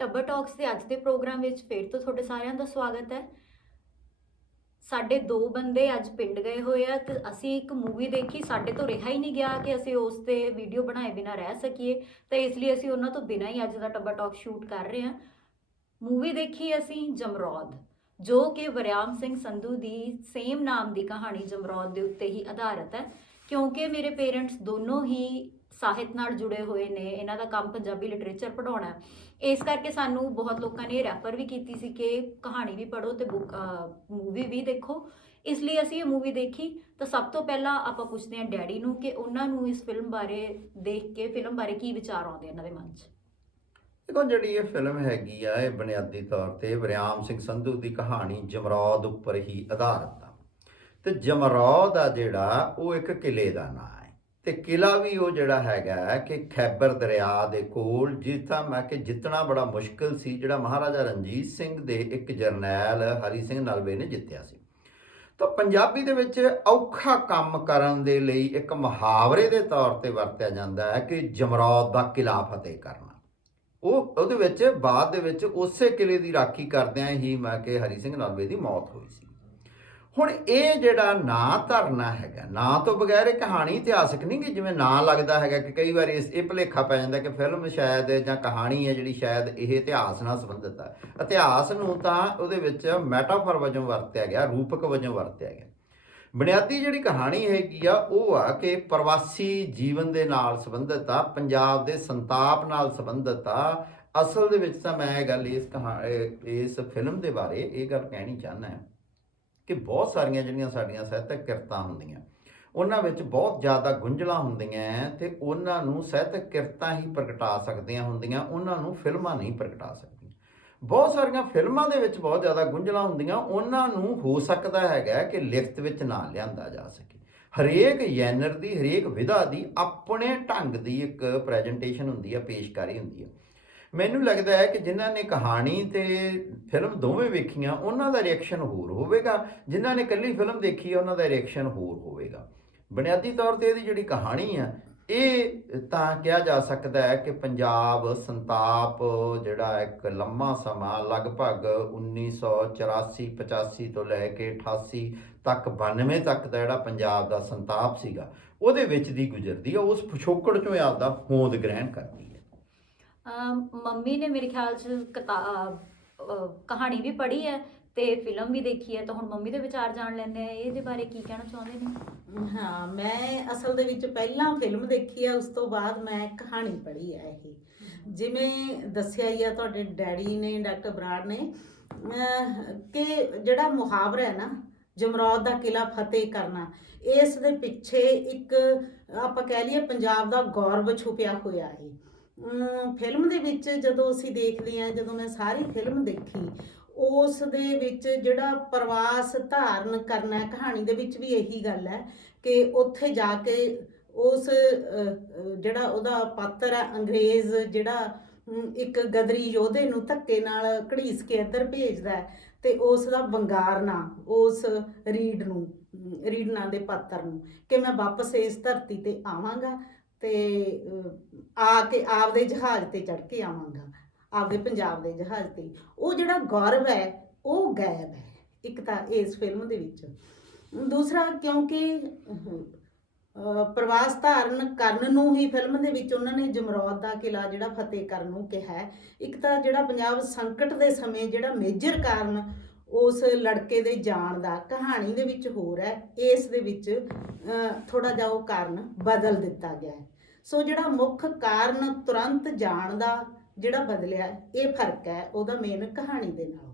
ਟੱਬਰ ਟਾਕਸ ਦੇ ਅੱਜ ਦੇ ਪ੍ਰੋਗਰਾਮ ਵਿੱਚ ਫਿਰ ਤੋਂ ਤੁਹਾਡੇ ਸਾਰਿਆਂ ਦਾ ਸਵਾਗਤ ਹੈ। ਸਾਡੇ ਦੋ ਬੰਦੇ ਅੱਜ ਪਿੰਡ ਗਏ ਹੋਏ ਆ ਤੇ ਅਸੀਂ ਇੱਕ ਮੂਵੀ ਦੇਖੀ। ਸਾਡੇ ਤੋਂ ਰਿਹਾ ਹੀ ਨਹੀਂ ਗਿਆ ਕਿ ਅਸੀਂ ਉਸ ਤੇ ਵੀਡੀਓ ਬਣਾਏ ਬਿਨਾ ਰਹਿ ਸਕੀਏ, ਤਾਂ ਇਸ ਲਈ ਅਸੀਂ ਉਹਨਾਂ ਤੋਂ ਬਿਨਾਂ ਹੀ ਅੱਜ ਦਾ ਟੱਬਰ ਟਾਕ ਸ਼ੂਟ ਕਰ ਰਹੇ ਹਾਂ। ਮੂਵੀ ਦੇਖੀ ਅਸੀਂ ਜਮਰੌਦ, ਜੋ ਕਿ ਵਰਿਆਮ ਸਿੰਘ ਸੰਧੂ ਦੀ ਸੇਮ ਨਾਮ ਦੀ ਕਹਾਣੀ ਜਮਰੌਦ ਦੇ ਉੱਤੇ ਹੀ ਆਧਾਰਿਤ ਹੈ। ਕਿਉਂਕਿ ਮੇਰੇ ਪੇਰੈਂਟਸ ਦੋਨੋਂ ਹੀ ਸਾਹਿਤ ਨਾਲ ਜੁੜੇ ਹੋਏ ਨੇ, ਇਹਨਾਂ ਦਾ ਕੰਮ ਪੰਜਾਬੀ ਲਿਟਰੇਚਰ ਪੜ੍ਹਾਉਣਾ, ਇਸ ਕਰਕੇ ਸਾਨੂੰ ਬਹੁਤ ਲੋਕਾਂ ਨੇ ਰੈਫਰ ਵੀ ਕੀਤੀ ਸੀ ਕਿ ਕਹਾਣੀ ਵੀ ਪੜ੍ਹੋ ਤੇ ਮੂਵੀ ਵੀ ਦੇਖੋ। ਇਸ ਲਈ ਅਸੀਂ ਇਹ ਮੂਵੀ ਦੇਖੀ। ਤਾਂ ਸਭ ਤੋਂ ਪਹਿਲਾਂ ਆਪਾਂ ਪੁੱਛਦੇ ਹਾਂ ਡੈਡੀ ਨੂੰ ਕਿ ਉਹਨਾਂ ਨੂੰ ਇਸ ਫਿਲਮ ਬਾਰੇ ਦੇਖ ਕੇ ਫਿਲਮ ਬਾਰੇ ਕੀ ਵਿਚਾਰ ਆਉਂਦੇ ਇਹਨਾਂ ਦੇ ਮਨ 'ਚ। ਦੇਖੋ, ਜਿਹੜੀ ਇਹ ਫਿਲਮ ਹੈਗੀ ਆ, ਇਹ ਬੁਨਿਆਦੀ ਤੌਰ ਤੇ ਵਰਿਆਮ ਸਿੰਘ ਸੰਧੂ ਦੀ ਕਹਾਣੀ ਜਮਰੌਦ ਉੱਪਰ ਹੀ ਆਧਾਰਿਤ ਆ। ਤੇ ਜਮਰੌਦ ਆ ਜਿਹੜਾ ਉਹ ਇੱਕ ਕਿਲੇ ਦਾ ਨਾਂ ਹੈ, ਤੇ ਕਿਲਾ ਵੀ ਉਹ ਜਿਹੜਾ ਹੈਗਾ ਕਿ ਖੈਬਰ ਦਰਿਆ ਦੇ ਕੋਲ, ਜਿੱਥਾਂ ਮੈਂ ਕਿ ਜਿੱਤਣਾ ਬੜਾ ਮੁਸ਼ਕਿਲ ਸੀ, ਜਿਹੜਾ ਮਹਾਰਾਜਾ ਰਣਜੀਤ ਸਿੰਘ ਦੇ ਇੱਕ ਜਰਨੈਲ ਹਰੀ ਸਿੰਘ ਨਲਵੇ ਨੇ ਜਿੱਤਿਆ ਸੀ। ਤਾਂ ਪੰਜਾਬੀ ਦੇ ਵਿੱਚ ਔਖਾ ਕੰਮ ਕਰਨ ਦੇ ਲਈ ਇੱਕ ਮੁਹਾਵਰੇ ਦੇ ਤੌਰ ਤੇ ਵਰਤਿਆ ਜਾਂਦਾ ਹੈ ਕਿ ਜਮਰੌਦ ਦਾ ਕਿਲਾ ਫਤਿਹ ਕਰਨਾ। ਉਹਦੇ ਵਿੱਚ ਬਾਅਦ ਦੇ ਵਿੱਚ ਉਸੇ ਕਿਲੇ ਦੀ ਰਾਖੀ ਕਰਦਿਆਂ ਹੀ ਮੈਂ ਕਿ ਹਰੀ ਸਿੰਘ ਨਲਵੇ ਦੀ ਮੌਤ ਹੋਈ ਸੀ। ਹੁਣ ਇਹ ਜਿਹੜਾ ਨਾਂ ਧਰਨਾ ਹੈਗਾ, ਨਾਂ ਤੋਂ ਬਗੈਰ ਇਹ ਕਹਾਣੀ ਇਤਿਹਾਸਕ ਨਹੀਂ ਕਿ ਜਿਵੇਂ ਨਾਂ ਲੱਗਦਾ ਹੈਗਾ ਕਿ ਕਈ ਵਾਰ ਇਹ ਭੁਲੇਖਾ ਪੈ ਜਾਂਦਾ ਕਿ ਫਿਲਮ ਸ਼ਾਇਦ ਜਾਂ ਕਹਾਣੀ ਹੈ ਜਿਹੜੀ ਸ਼ਾਇਦ ਇਹ ਇਤਿਹਾਸ ਨਾਲ ਸੰਬੰਧਿਤ ਹੈ। ਇਤਿਹਾਸ ਨੂੰ ਤਾਂ ਉਹਦੇ ਵਿੱਚ ਮੈਟਾਫਰ ਵਜੋਂ ਵਰਤਿਆ ਗਿਆ, ਰੂਪਕ ਵਜੋਂ ਵਰਤਿਆ ਗਿਆ। ਬੁਨਿਆਦੀ ਜਿਹੜੀ ਕਹਾਣੀ ਹੈਗੀ ਆ ਉਹ ਆ ਕਿ ਪ੍ਰਵਾਸੀ ਜੀਵਨ ਦੇ ਨਾਲ ਸੰਬੰਧਿਤ ਆ, ਪੰਜਾਬ ਦੇ ਸੰਤਾਪ ਨਾਲ ਸੰਬੰਧਿਤ ਆ। ਅਸਲ ਦੇ ਵਿੱਚ ਤਾਂ ਮੈਂ ਇਹ ਗੱਲ ਇਸ ਫਿਲਮ ਦੇ ਬਾਰੇ ਇਹ ਗੱਲ ਕਹਿਣੀ ਚਾਹੁੰਦਾ ਹਾਂ ਕਿ ਬਹੁਤ ਸਾਰੀਆਂ ਜਿਹੜੀਆਂ ਸਾਡੀਆਂ ਸਾਹਿਤਕ ਕਿਰਤਾਂ ਹੁੰਦੀਆਂ, ਉਹਨਾਂ ਵਿੱਚ ਬਹੁਤ ਜ਼ਿਆਦਾ ਗੁੰਝਲਾਂ ਹੁੰਦੀਆਂ ਤੇ ਉਹਨਾਂ ਨੂੰ ਸਾਹਿਤਕ ਕਿਰਤਾਂ ਹੀ ਪ੍ਰਗਟਾ ਸਕਦੀਆਂ ਹੁੰਦੀਆਂ, ਉਹਨਾਂ ਨੂੰ ਫਿਲਮਾਂ ਨਹੀਂ ਪ੍ਰਗਟਾ ਸਕਦੀਆਂ। ਬਹੁਤ ਸਾਰੀਆਂ ਫਿਲਮਾਂ ਦੇ ਵਿੱਚ ਬਹੁਤ ਜ਼ਿਆਦਾ ਗੁੰਝਲਾਂ ਹੁੰਦੀਆਂ, ਉਹਨਾਂ ਨੂੰ ਹੋ ਸਕਦਾ ਹੈਗਾ ਕਿ ਲਿਖਤ ਵਿੱਚ ਨਾ ਲਿਆਂਦਾ ਜਾ ਸਕੇ। ਹਰੇਕ ਜੈਨਰ ਦੀ, ਹਰੇਕ ਵਿਧਾ ਦੀ ਆਪਣੇ ਢੰਗ ਦੀ ਇੱਕ ਪ੍ਰੈਜੈਂਟੇਸ਼ਨ ਹੁੰਦੀ ਹੈ, ਪੇਸ਼ਕਾਰੀ ਹੁੰਦੀ ਹੈ। ਮੈਨੂੰ ਲੱਗਦਾ ਹੈ ਕਿ ਜਿਨ੍ਹਾਂ ਨੇ ਕਹਾਣੀ ਤੇ ਫਿਲਮ ਦੋਵੇਂ ਵੇਖੀਆਂ ਉਹਨਾਂ ਦਾ ਰਿਐਕਸ਼ਨ ਹੋਰ ਹੋਵੇਗਾ, ਜਿਨ੍ਹਾਂ ਨੇ ਇਕੱਲੀ ਫਿਲਮ ਦੇਖੀ ਹੈ ਉਹਨਾਂ ਦਾ ਰਿਐਕਸ਼ਨ ਹੋਰ ਹੋਵੇਗਾ। ਬੁਨਿਆਦੀ ਤੌਰ ਤੇ ਇਹਦੀ ਜਿਹੜੀ ਕਹਾਣੀ ਆ, ਇਹ ਤਾਂ ਕਿਹਾ ਜਾ ਸਕਦਾ ਹੈ ਕਿ ਪੰਜਾਬ ਸੰਤਾਪ ਜਿਹੜਾ ਇੱਕ ਲੰਮਾ ਸਮਾਂ ਲਗਭਗ 1984-85 ਤੋਂ ਲੈ ਕੇ 88 ਤੱਕ, 92 ਤੱਕ ਦਾ ਜਿਹੜਾ ਪੰਜਾਬ ਦਾ ਸੰਤਾਪ ਸੀਗਾ, ਉਹਦੇ ਵਿੱਚ ਦੀ ਗੁਜ਼ਰਦੀ ਆ। ਉਸ ਪਿਛੋਕੜ ਚੋਂ ਆਪਦਾ ਹੋਂਦ ਗ੍ਰਹਿਣ ਕਰਦੀ ਹੈ। ਮੰਮੀ ਨੇ ਮੇਰੇ ਖਿਆਲ 'ਚ ਕਹਾਣੀ ਵੀ ਪੜ੍ਹੀ ਹੈ ਤੇ ਫਿਲਮ ਵੀ ਦੇਖੀ ਹੈ, ਤਾਂ ਹੁਣ ਮੰਮੀ ਦੇ ਵਿਚਾਰ ਜਾਣ ਲੈਂਦੇ ਆ, ਇਹਦੇ ਬਾਰੇ ਕੀ ਕਹਿਣਾ ਚਾਹੁੰਦੇ ਨੇ। ਹਾਂ, ਮੈਂ ਅਸਲ ਦੇ ਵਿੱਚ ਪਹਿਲਾਂ ਫਿਲਮ ਦੇਖੀ ਹੈ, ਉਸ ਤੋਂ ਬਾਅਦ ਮੈਂ ਕਹਾਣੀ ਪੜ੍ਹੀ ਹੈ। ਇਹ ਜਿਵੇਂ ਦੱਸਿਆ ਹੀ ਆ ਤੁਹਾਡੇ ਡੈਡੀ ਨੇ, ਡਾਕਟਰ ਬਰਾੜ ਨੇ, ਕਿ ਜਿਹੜਾ ਮੁਹਾਵਰਾ ਹੈ ਨਾ, ਜਮਰੌਦ ਦਾ ਕਿਲਾ ਫਤਿਹ ਕਰਨਾ, ਇਸ ਦੇ ਪਿੱਛੇ ਇੱਕ ਆਪਾਂ ਕਹਿ ਲਈਏ ਪੰਜਾਬ ਦਾ ਗੌਰਵ ਛੁਪਿਆ ਹੋਇਆ ਹੈ। ਫਿਲਮ ਦੇ ਵਿੱਚ ਜਦੋਂ ਅਸੀਂ ਦੇਖਦੇ ਹਾਂ, ਜਦੋਂ ਮੈਂ ਸਾਰੀ ਫਿਲਮ ਦੇਖੀ, ਉਸ ਦੇ ਵਿੱਚ ਜਿਹੜਾ ਪ੍ਰਵਾਸ ਧਾਰਨ ਕਰਨਾ, ਕਹਾਣੀ ਦੇ ਵਿੱਚ ਵੀ ਇਹੀ ਗੱਲ ਹੈ ਕਿ ਉੱਥੇ ਜਾ ਕੇ ਉਸ ਜਿਹੜਾ ਉਹਦਾ ਪਾਤਰ ਹੈ ਅੰਗਰੇਜ਼, ਜਿਹੜਾ ਇੱਕ ਗਦਰੀ ਯੋਧੇ ਨੂੰ ਧੱਕੇ ਨਾਲ ਘੜੀਸ ਕੇ ਇੱਧਰ ਭੇਜਦਾ ਤੇ ਉਸ ਦਾ ਵੰਗਾਰਨਾ ਉਸ ਰੀਡ ਨਾਂ ਦੇ ਪਾਤਰ ਨੂੰ ਕਿ ਮੈਂ ਵਾਪਸ ਇਸ ਧਰਤੀ ਤੇ ਆਵਾਂਗਾ ਤੇ ਆ ਕੇ ਆਪਦੇ ਜਹਾਜ਼ ਤੇ ਚੜ੍ਹ ਕੇ ਆਵਾਂਗਾ, ਆਪਦੇ ਪੰਜਾਬ ਦੇ ਜਹਾਜ਼ ਤੇ। ਉਹ ਜਿਹੜਾ ਗੌਰਵ ਹੈ ਉਹ ਗਾਇਬ ਹੈ ਇੱਕ ਤਾਂ ਇਸ ਫਿਲਮ ਦੇ ਵਿੱਚ। ਦੂਸਰਾ, ਕਿਉਂਕਿ ਪ੍ਰਵਾਸ ਧਾਰਨ ਕਰਨ ਨੂੰ ਹੀ ਫਿਲਮ ਦੇ ਵਿੱਚ ਉਹਨਾਂ ਨੇ ਜਮਰੌਦ ਦਾ ਕਿਲਾ ਜਿਹੜਾ ਫਤਿਹ ਕਰਨ ਨੂੰ ਕਿਹਾ। ਇੱਕ ਤਾਂ ਜਿਹੜਾ ਪੰਜਾਬ ਸੰਕਟ ਦੇ ਸਮੇਂ ਜਿਹੜਾ ਮੇਜਰ ਕਾਰਨ ਉਸ ਲੜਕੇ ਦੇ ਜਾਣ ਦਾ ਕਹਾਣੀ ਦੇ ਵਿੱਚ ਹੋਰ ਹੈ, ਇਸ ਦੇ ਵਿੱਚ ਥੋੜ੍ਹਾ ਜਿਹਾ ਉਹ ਕਾਰਨ ਬਦਲ ਦਿੱਤਾ ਗਿਆ ਹੈ। ਸੋ ਜਿਹੜਾ ਮੁੱਖ ਕਾਰਨ ਤੁਰੰਤ ਜਾਣ ਦਾ ਜਿਹੜਾ ਬਦਲਿਆ, ਇਹ ਫਰਕ ਹੈ ਉਹਦਾ ਮੇਨ ਕਹਾਣੀ ਦੇ ਨਾਲ।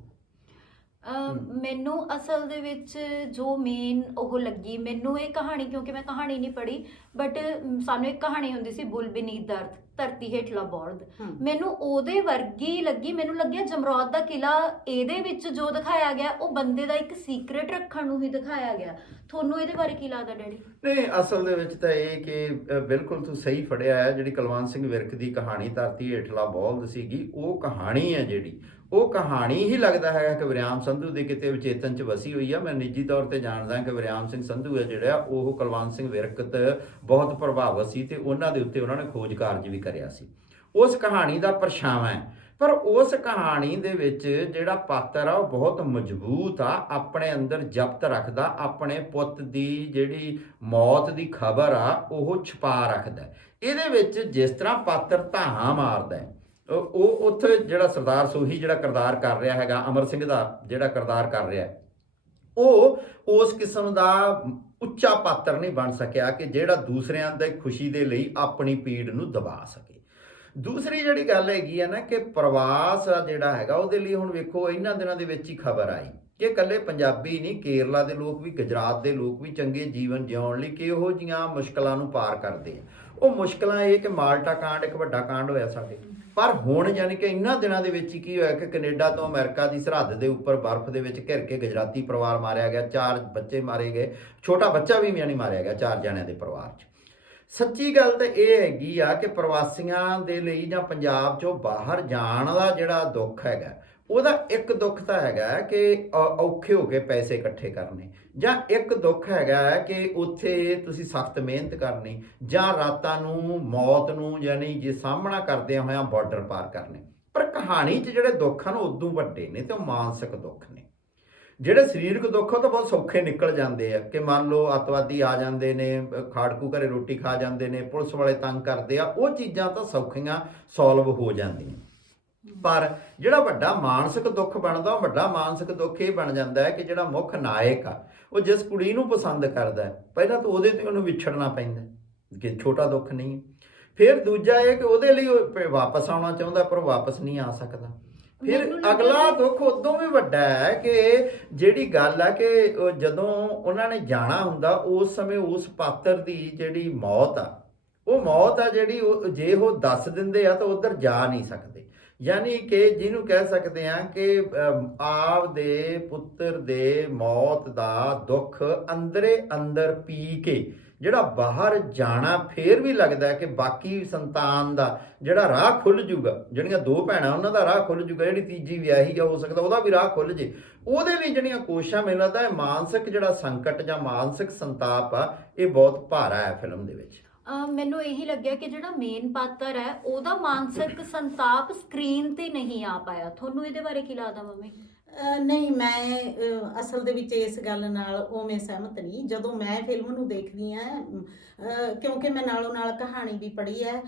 ਮੈਨੂੰ ਅਸਲ ਦੇ ਵਿੱਚ ਜੋ ਮੇਨ ਉਹ ਲੱਗੀ, ਮੈਨੂੰ ਇਹ ਕਹਾਣੀ, ਕਿਉਂਕਿ ਮੈਂ ਕਹਾਣੀ ਨਹੀਂ ਪੜ੍ਹੀ, ਬਟ ਸਾਨੂੰ ਇੱਕ ਕਹਾਣੀ ਹੁੰਦੀ ਸੀ ਬੁੱਲ ਬਨੀਤ ਦਰਦ, ਧਰਤੀ ਹੇਠਲਾ ਬੌਲਦ, ਮੈਨੂੰ ਉਹਦੇ ਵਰਗੀ ਲੱਗੀ। ਮੈਨੂੰ ਲੱਗਿਆ ਜਮਰੌਦ ਦਾ ਕਿਲਾ ਇਹਦੇ ਵਿੱਚ ਜੋ ਦਿਖਾਇਆ ਗਿਆ ਉਹ ਬੰਦੇ ਦਾ ਇੱਕ ਸੀਕ੍ਰੇਟ ਰੱਖਣ ਨੂੰ ਹੀ ਦਿਖਾਇਆ ਗਿਆ। ਤੁਹਾਨੂੰ ਇਹਦੇ ਬਾਰੇ ਕੀ ਲੱਗਦਾ ਡੈਡੀ? ਨਹੀਂ, ਅਸਲ ਦੇ ਵਿੱਚ ਤਾਂ ਇਹ ਕਿ ਬਿਲਕੁਲ ਤੂੰ ਸਹੀ ਫੜਿਆ ਹੈ। ਜਿਹੜੀ ਕੁਲਵੰਤ ਸਿੰਘ ਵਿਰਕ ਦੀ ਕਹਾਣੀ ਧਰਤੀ ਹੇਠਲਾ ਬੌਲਦ ਸੀਗੀ, ਉਹ ਕਹਾਣੀ ਹੈ ਜਿਹੜੀ, ਉਹ ਕਹਾਣੀ ਹੀ ਲੱਗਦਾ ਹੈਗਾ ਕਿ ਵਰਿਆਮ ਸੰਧੂ ਦੇ ਕਿਤੇ ਵਿਚੇਤਨ 'ਚ ਵਸੀ ਹੋਈ ਆ। ਮੈਂ ਨਿੱਜੀ ਤੌਰ ਤੇ ਜਾਣਦਾ ਕਿ ਵਰਿਆਮ ਸਿੰਘ ਸੰਧੂ ਹੈ ਜਿਹੜਾ, ਉਹ ਕੁਲਵੰਤ ਸਿੰਘ ਵਿਰਕ ਤੇ ਬਹੁਤ ਪ੍ਰਭਾਵਿਤ ਸੀ ਤੇ ਉਹਨਾਂ ਦੇ ਉੱਤੇ ਉਹਨਾਂ ਨੇ ਖੋਜ ਕਾਰਜ ਵੀ ਕਰਿਆ ਸੀ। ਉਸ ਕਹਾਣੀ ਦਾ ਪਰਛਾਵਾਂ ਹੈ। ਪਰ ਉਸ ਕਹਾਣੀ ਦੇ ਵਿੱਚ ਜਿਹੜਾ ਪਾਤਰ ਆ ਉਹ ਬਹੁਤ ਮਜ਼ਬੂਤ ਆ, ਆਪਣੇ ਅੰਦਰ ਜ਼ਬਤ ਰੱਖਦਾ, ਆਪਣੇ ਪੁੱਤ ਦੀ ਜਿਹੜੀ ਮੌਤ ਦੀ ਖਬਰ ਆ ਉਹ ਛੁਪਾ ਰੱਖਦਾ। ਇਹਦੇ ਵਿੱਚ ਜਿਸ ਤਰ੍ਹਾਂ ਪਾਤਰ ਧਾਹਾਂ ਮਾਰਦਾ ਹੈ, ਉਹ ਉੱਥੇ ਜਿਹੜਾ ਸਰਦਾਰ ਸੋਹੀ ਜਿਹੜਾ ਕਿਰਦਾਰ ਕਰ ਰਿਹਾ ਹੈਗਾ, ਅਮਰ ਸਿੰਘ ਦਾ ਜਿਹੜਾ ਕਿਰਦਾਰ ਕਰ ਰਿਹਾ, ਉਹ ਉਸ ਕਿਸਮ ਦਾ ਉੱਚਾ ਪਾਤਰ ਨਹੀਂ ਬਣ ਸਕਿਆ ਕਿ ਜਿਹੜਾ ਦੂਸਰਿਆਂ ਦੀ ਖੁਸ਼ੀ ਦੇ ਲਈ ਆਪਣੀ ਪੀੜ ਨੂੰ ਦਬਾ ਸਕੇ। ਦੂਸਰੀ ਜਿਹੜੀ ਗੱਲ ਹੈਗੀ ਆ ਨਾ ਕਿ ਪ੍ਰਵਾਸ ਆ ਜਿਹੜਾ ਹੈਗਾ, ਉਹਦੇ ਲਈ ਹੁਣ ਵੇਖੋ ਇਹਨਾਂ ਦਿਨਾਂ ਦੇ ਵਿੱਚ ਹੀ ਖਬਰ ਆਈ ਕਿ ਇਕੱਲੇ ਪੰਜਾਬੀ ਨਹੀਂ, ਕੇਰਲਾ ਦੇ ਲੋਕ ਵੀ, ਗੁਜਰਾਤ ਦੇ ਲੋਕ ਵੀ ਚੰਗੇ ਜੀਵਨ ਜਿਉਣ ਲਈ ਕਿਹੋ ਜੀਆਂ ਮੁਸ਼ਕਲਾਂ ਨੂੰ ਪਾਰ ਕਰਦੇ ਆ। ਉਹ ਮੁਸ਼ਕਲਾਂ ਇਹ ਕਿ ਮਾਲਟਾ ਕਾਂਡ ਇੱਕ ਵੱਡਾ ਕਾਂਡ ਹੋਇਆ ਸਾਡੇ, ਪਰ ਹੁਣ ਯਾਨੀ ਕਿ ਇਹਨਾਂ ਦਿਨਾਂ ਦੇ ਵਿੱਚ ਹੀ ਕੀ ਹੋਇਆ ਕਿ ਕੈਨੇਡਾ ਤੋਂ ਅਮਰੀਕਾ ਦੀ ਸਰਹੱਦ ਦੇ ਉੱਪਰ ਬਰਫ਼ ਦੇ ਵਿੱਚ ਘਿਰ ਕੇ ਗੁਜਰਾਤੀ ਪਰਿਵਾਰ ਮਾਰਿਆ ਗਿਆ, 4 ਬੱਚੇ ਮਾਰੇ ਗਏ, ਛੋਟਾ ਬੱਚਾ ਵੀ ਨਹੀਂ ਮਾਰਿਆ ਗਿਆ 4 ਜਣਿਆਂ ਦੇ ਪਰਿਵਾਰ 'ਚ। ਸੱਚੀ ਗੱਲ ਤਾਂ ਇਹ ਹੈਗੀ ਆ ਕਿ ਪ੍ਰਵਾਸੀਆਂ ਦੇ ਲਈ ਜਾਂ ਪੰਜਾਬ 'ਚੋਂ ਬਾਹਰ ਜਾਣ ਦਾ ਜਿਹੜਾ ਦੁੱਖ ਹੈਗਾ, ਉਹਦਾ ਇੱਕ ਦੁੱਖ ਤਾਂ ਹੈਗਾ ਕਿ ਔਖੇ ਹੋ ਕੇ ਪੈਸੇ ਇਕੱਠੇ ਕਰਨੇ, ਜਾਂ ਇੱਕ ਦੁੱਖ ਹੈਗਾ ਕਿ ਉੱਥੇ ਤੁਸੀਂ ਸਖਤ ਮਿਹਨਤ ਕਰਨੀ, ਜਾਂ ਰਾਤਾਂ ਨੂੰ ਮੌਤ ਨੂੰ ਯਾਨੀ ਜੇ ਸਾਹਮਣਾ ਕਰਦਿਆਂ ਹੋਇਆਂ ਬਾਰਡਰ ਪਾਰ ਕਰਨੇ। ਪਰ ਕਹਾਣੀ 'ਚ ਜਿਹੜੇ ਦੁੱਖ ਹਨ ਉਹ ਉਦੋਂ ਵੱਡੇ ਨੇ ਤੇ ਉਹ ਮਾਨਸਿਕ ਦੁੱਖ ਨੇ। ਜਿਹੜੇ ਸਰੀਰਕ ਦੁੱਖ ਉਹ ਤਾਂ ਬਹੁਤ ਸੌਖੇ ਨਿਕਲ ਜਾਂਦੇ ਆ ਕਿ ਮੰਨ ਲਓ ਅੱਤਵਾਦੀ ਆ ਜਾਂਦੇ ਨੇ, ਖਾੜਕੂ ਘਰੇ ਰੋਟੀ ਖਾ ਜਾਂਦੇ ਨੇ, ਪੁਲਿਸ ਵਾਲੇ ਤੰਗ ਕਰਦੇ ਆ, ਉਹ ਚੀਜ਼ਾਂ ਤਾਂ ਸੌਖੀਆਂ ਸੋਲਵ ਹੋ ਜਾਂਦੀਆਂ। ਪਰ ਜਿਹੜਾ ਵੱਡਾ ਮਾਨਸਿਕ ਦੁੱਖ ਬਣਦਾ, ਉਹ ਵੱਡਾ ਮਾਨਸਿਕ ਦੁੱਖ ਇਹ ਬਣ ਜਾਂਦਾ ਹੈ ਕਿ ਜਿਹੜਾ ਮੁੱਖ ਨਾਇਕ ਆ ਉਹ ਜਿਸ ਕੁੜੀ ਨੂੰ ਪਸੰਦ ਕਰਦਾ ਹੈ, ਪਹਿਲਾਂ ਤਾਂ ਉਹਦੇ ਤੇ ਉਹਨੂੰ ਵਿਛੜਨਾ ਪੈਂਦਾ ਕਿ ਛੋਟਾ ਦੁੱਖ ਨਹੀਂ। ਫਿਰ ਦੂਜਾ ਇਹ ਕਿ ਉਹਦੇ ਲਈ ਉਹ ਵਾਪਸ ਆਉਣਾ ਚਾਹੁੰਦਾ ਪਰ ਵਾਪਸ ਨਹੀਂ ਆ ਸਕਦਾ। ਫਿਰ ਅਗਲਾ ਦੁੱਖ ਉਦੋਂ ਵੀ ਵੱਡਾ ਹੈ ਕਿ ਜਿਹੜੀ ਗੱਲ ਆ ਕਿ ਜਦੋਂ ਉਹਨਾਂ ਨੇ ਜਾਣਾ ਹੁੰਦਾ ਉਸ ਸਮੇਂ ਉਸ ਪਾਤਰ ਦੀ ਜਿਹੜੀ ਮੌਤ ਆ, ਉਹ ਮੌਤ ਆ ਜਿਹੜੀ ਜੇ ਉਹ ਦੱਸ ਦਿੰਦੇ ਆ ਤਾਂ ਉਧਰ ਜਾ ਨਹੀਂ ਸਕਦੇ। ਯਾਨੀ ਕਿ ਜਿਹਨੂੰ ਕਹਿ ਸਕਦੇ ਆ ਕਿ ਆਪ ਦੇ ਪੁੱਤਰ ਦੇ ਮੌਤ ਦਾ ਦੁੱਖ ਅੰਦਰੇ ਅੰਦਰ ਪੀ ਕੇ ਜਿਹੜਾ ਬਾਹਰ ਜਾਣਾ, ਫੇਰ ਵੀ ਲੱਗਦਾ ਕਿ ਬਾਕੀ ਸੰਤਾਨ ਦਾ ਜਿਹੜਾ ਰਾਹ ਖੁੱਲ ਜੂਗਾ, ਜਿਹੜੀਆਂ 2 ਭੈਣਾਂ ਉਹਨਾਂ ਦਾ ਰਾਹ ਖੁੱਲ ਜੂਗਾ, ਜਿਹੜੀ ਤੀਜੀ ਵਿਆਹੀ ਆ ਹੋ ਸਕਦਾ ਉਹਦਾ ਵੀ ਰਾਹ ਖੁੱਲ ਜੇ, ਉਹਦੇ ਲਈ ਜਿਹੜੀਆਂ ਕੋਸ਼ਿਸ਼ਾਂ ਮੈਨੂੰ ਲੱਗਦਾ ਮਾਨਸਿਕ ਜਿਹੜਾ ਸੰਕਟ ਜਾਂ ਮਾਨਸਿਕ ਸੰਤਾਪ ਆ ਇਹ ਬਹੁਤ ਭਾਰਾ ਹੈ ਫਿਲਮ ਦੇ ਵਿੱਚ। ਮੈਨੂੰ ਇਹੀ ਲੱਗਿਆ ਕਿ ਜਿਹੜਾ ਮੇਨ ਪਾਤਰ ਹੈ ਉਹਦਾ ਮਾਨਸਿਕ ਸੰਤਾਪ ਸਕਰੀਨ ਤੇ ਨਹੀਂ ਆ ਪਾਇਆ। ਤੁਹਾਨੂੰ ਇਹਦੇ ਬਾਰੇ ਕੀ ਲੱਗਦਾ ਮੰਮੀ? ਨਹੀਂ, ਮੈਂ ਅਸਲ ਦੇ ਵਿੱਚ ਇਸ ਗੱਲ ਨਾਲ ਉਵੇਂ ਸਹਿਮਤ ਨਹੀਂ। ਜਦੋਂ ਮੈਂ ਫਿਲਮ ਨੂੰ ਦੇਖਦੀ ਹਾਂ, ਕਿਉਂਕਿ ਮੈਂ ਨਾਲੋਂ ਨਾਲ ਕਹਾਣੀ ਵੀ ਪੜ੍ਹੀ ਹੈ,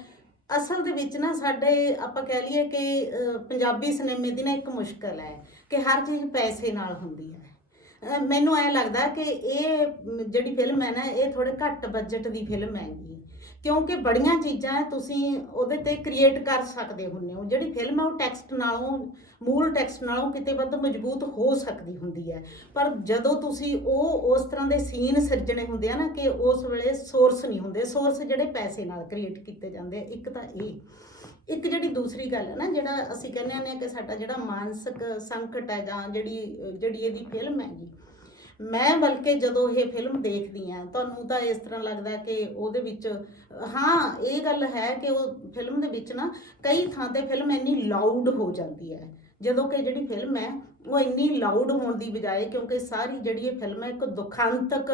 ਅਸਲ ਦੇ ਵਿੱਚ ਨਾ ਸਾਡੇ ਆਪਾਂ ਕਹਿ ਲਈਏ ਕਿ ਪੰਜਾਬੀ ਸਿਨੇਮੇ ਦੀ ਨਾ ਇੱਕ ਮੁਸ਼ਕਲ ਹੈ ਕਿ ਹਰ ਚੀਜ਼ ਪੈਸੇ ਨਾਲ ਹੁੰਦੀ ਹੈ। ਮੈਨੂੰ ਐਂ ਲੱਗਦਾ ਕਿ ਇਹ ਜਿਹੜੀ ਫਿਲਮ ਹੈ ਨਾ ਇਹ ਥੋੜੇ ਘੱਟ ਬਜਟ ਦੀ ਫਿਲਮ ਹੈਗੀ, ਕਿਉਂਕਿ ਬੜੀਆਂ ਚੀਜ਼ਾਂ ਤੁਸੀਂ ਉਹਦੇ ਤੇ ਕ੍ਰੀਏਟ ਕਰ ਸਕਦੇ ਹੁੰਦੇ ਹੋ। ਜਿਹੜੀ ਫਿਲਮ ਹੈ ਉਹ ਟੈਕਸਟ ਨਾਲੋਂ, ਮੂਲ ਟੈਕਸਟ ਨਾਲੋਂ ਕਿਤੇ ਵੱਧ ਮਜ਼ਬੂਤ ਹੋ ਸਕਦੀ ਹੁੰਦੀ ਹੈ, ਪਰ ਜਦੋਂ ਤੁਸੀਂ ਉਸ ਤਰ੍ਹਾਂ ਦੇ ਸੀਨ ਸਿਰਜਣੇ ਹੁੰਦੇ ਆ ਨਾ ਕਿ ਉਸ ਵੇਲੇ ਸੋਰਸ ਨਹੀਂ ਹੁੰਦੇ, ਸੋਰਸ ਜਿਹੜੇ ਪੈਸੇ ਨਾਲ ਕ੍ਰੀਏਟ ਕੀਤੇ ਜਾਂਦੇ। ਇੱਕ ਤਾਂ ਇੱਕ ਜਿਹੜੀ ਦੂਸਰੀ ਗੱਲ ਹੈ ਨਾ, ਜਿਹੜਾ ਅਸੀਂ ਕਹਿੰਦੇ ਹਾਂ ਕਿ ਸਾਡਾ ਜਿਹੜਾ ਮਾਨਸਿਕ ਸੰਕਟ ਹੈ ਜਾਂ ਜਿਹੜੀ ਇਹਦੀ ਫਿਲਮ ਹੈਗੀ, ਮੈਂ ਬਲਕਿ ਜਦੋਂ ਇਹ ਫਿਲਮ ਦੇਖਦੀ ਹਾਂ ਤੁਹਾਨੂੰ ਤਾਂ ਇਸ ਤਰ੍ਹਾਂ ਲੱਗਦਾ ਕਿ ਉਹਦੇ ਵਿੱਚ ਹਾਂ ਇਹ ਗੱਲ ਹੈ ਕਿ ਉਹ ਫਿਲਮ ਦੇ ਵਿੱਚ ਨਾ ਕਈ ਥਾਂ ਤੇ ਫਿਲਮ ਇੰਨੀ ਲਾਊਡ ਹੋ ਜਾਂਦੀ ਹੈ, ਜਦੋਂ ਕਿ ਜਿਹੜੀ ਫਿਲਮ ਹੈ ਉਹ ਇੰਨੀ ਲਾਊਡ ਹੋਣ ਦੀ ਬਜਾਏ, ਕਿਉਂਕਿ ਸਾਰੀ ਜਿਹੜੀ ਇਹ ਫਿਲਮ ਹੈ ਇੱਕ ਦੁਖਾਂਤਕ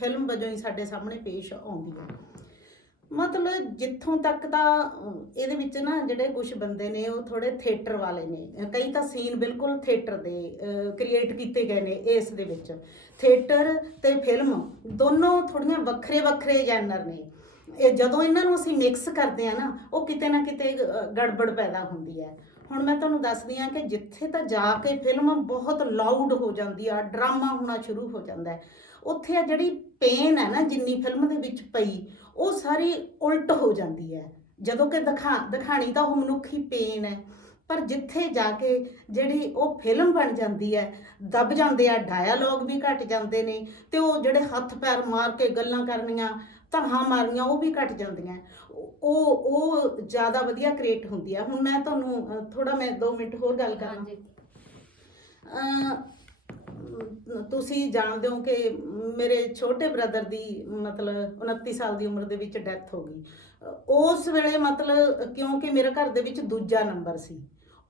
ਫਿਲਮ ਵਜੋਂ ਹੀ ਸਾਡੇ ਸਾਹਮਣੇ ਪੇਸ਼ ਆਉਂਦੀ ਹੈ। ਮਤਲਬ ਜਿੱਥੋਂ ਤੱਕ ਤਾਂ ਇਹਦੇ ਵਿੱਚ ਨਾ ਜਿਹੜੇ ਕੁਝ ਬੰਦੇ ਨੇ ਉਹ ਥੋੜੇ ਥੀਏਟਰ ਵਾਲੇ ਨੇ, ਕਈ ਤਾਂ ਸੀਨ ਬਿਲਕੁਲ ਥੀਏਟਰ ਦੇ ਕ੍ਰੀਏਟ ਕੀਤੇ ਗਏ ਨੇ। ਇਸ ਦੇ ਵਿੱਚ ਥੀਏਟਰ ਤੇ ਫਿਲਮ ਦੋਨੋਂ ਥੋੜੀਆਂ ਵੱਖਰੇ ਜੈਨਰ ਨੇ। ਇਹ ਜਦੋਂ ਇਹਨਾਂ ਨੂੰ ਅਸੀਂ ਮਿਕਸ ਕਰਦੇ ਆ ਨਾ ਉਹ ਕਿਤੇ ਨਾ ਕਿਤੇ ਗੜਬੜ ਪੈਦਾ ਹੁੰਦੀ ਹੈ। ਹੁਣ ਮੈਂ ਤੁਹਾਨੂੰ ਦੱਸਦੀ ਹਾਂ ਕਿ ਜਿੱਥੇ ਤਾਂ ਜਾ ਕੇ ਫਿਲਮ ਬਹੁਤ ਲਾਊਡ ਹੋ ਜਾਂਦੀ ਆ, ਡਰਾਮਾ ਹੋਣਾ ਸ਼ੁਰੂ ਹੋ ਜਾਂਦਾ ਹੈ, ਉੱਥੇ ਆ ਜਿਹੜੀ ਪੇਨ ਹੈ ਨਾ ਜਿੰਨੀ ਫਿਲਮ ਦੇ ਵਿੱਚ ਪਈ ਉਹ ਸਾਰੀ ਉਲਟ ਹੋ ਜਾਂਦੀ ਹੈ। ਜਦੋਂ ਕਿ ਦਿਖਾਣੀ ਤਾਂ ਉਹ ਮਨੁੱਖੀ ਪੇਨ ਹੈ, ਪਰ ਜਿੱਥੇ ਜਾ ਕੇ ਜਿਹੜੀ ਉਹ ਫਿਲਮ ਬਣ ਜਾਂਦੀ ਹੈ, ਦਬ ਜਾਂਦੇ ਆ, ਡਾਇਲੋਗ ਵੀ ਘਟ ਜਾਂਦੇ ਨੇ, ਤੇ ਉਹ ਜਿਹੜੇ ਹੱਥ ਪੈਰ ਮਾਰ ਕੇ ਗੱਲਾਂ ਕਰਨੀਆਂ, ਧਾਹਾਂ ਮਾਰਨੀਆਂ ਉਹ ਵੀ ਘਟ ਜਾਂਦੀਆਂ, ਉਹ ਜ਼ਿਆਦਾ ਵਧੀਆ ਕ੍ਰੀਏਟ ਹੁੰਦੀ ਆ। ਹੁਣ ਮੈਂ ਤੁਹਾਨੂੰ ਥੋੜਾ ਮੈਂ 2 ਮਿੰਟ ਹੋਰ ਗੱਲ ਕਰਾਂ। ਤੁਸੀਂ ਜਾਣਦੇ ਹੋ ਕਿ ਮੇਰੇ ਛੋਟੇ ਬ੍ਰਦਰ ਦੀ ਮਤਲਬ 29 ਸਾਲ ਦੀ ਉਮਰ ਦੇ ਵਿੱਚ ਡੈਥ ਹੋ ਗਈ। ਉਸ ਵੇਲੇ ਮਤਲਬ ਕਿਉਂਕਿ ਮੇਰੇ ਘਰ ਦੇ ਵਿੱਚ ਦੂਜਾ ਨੰਬਰ ਸੀ,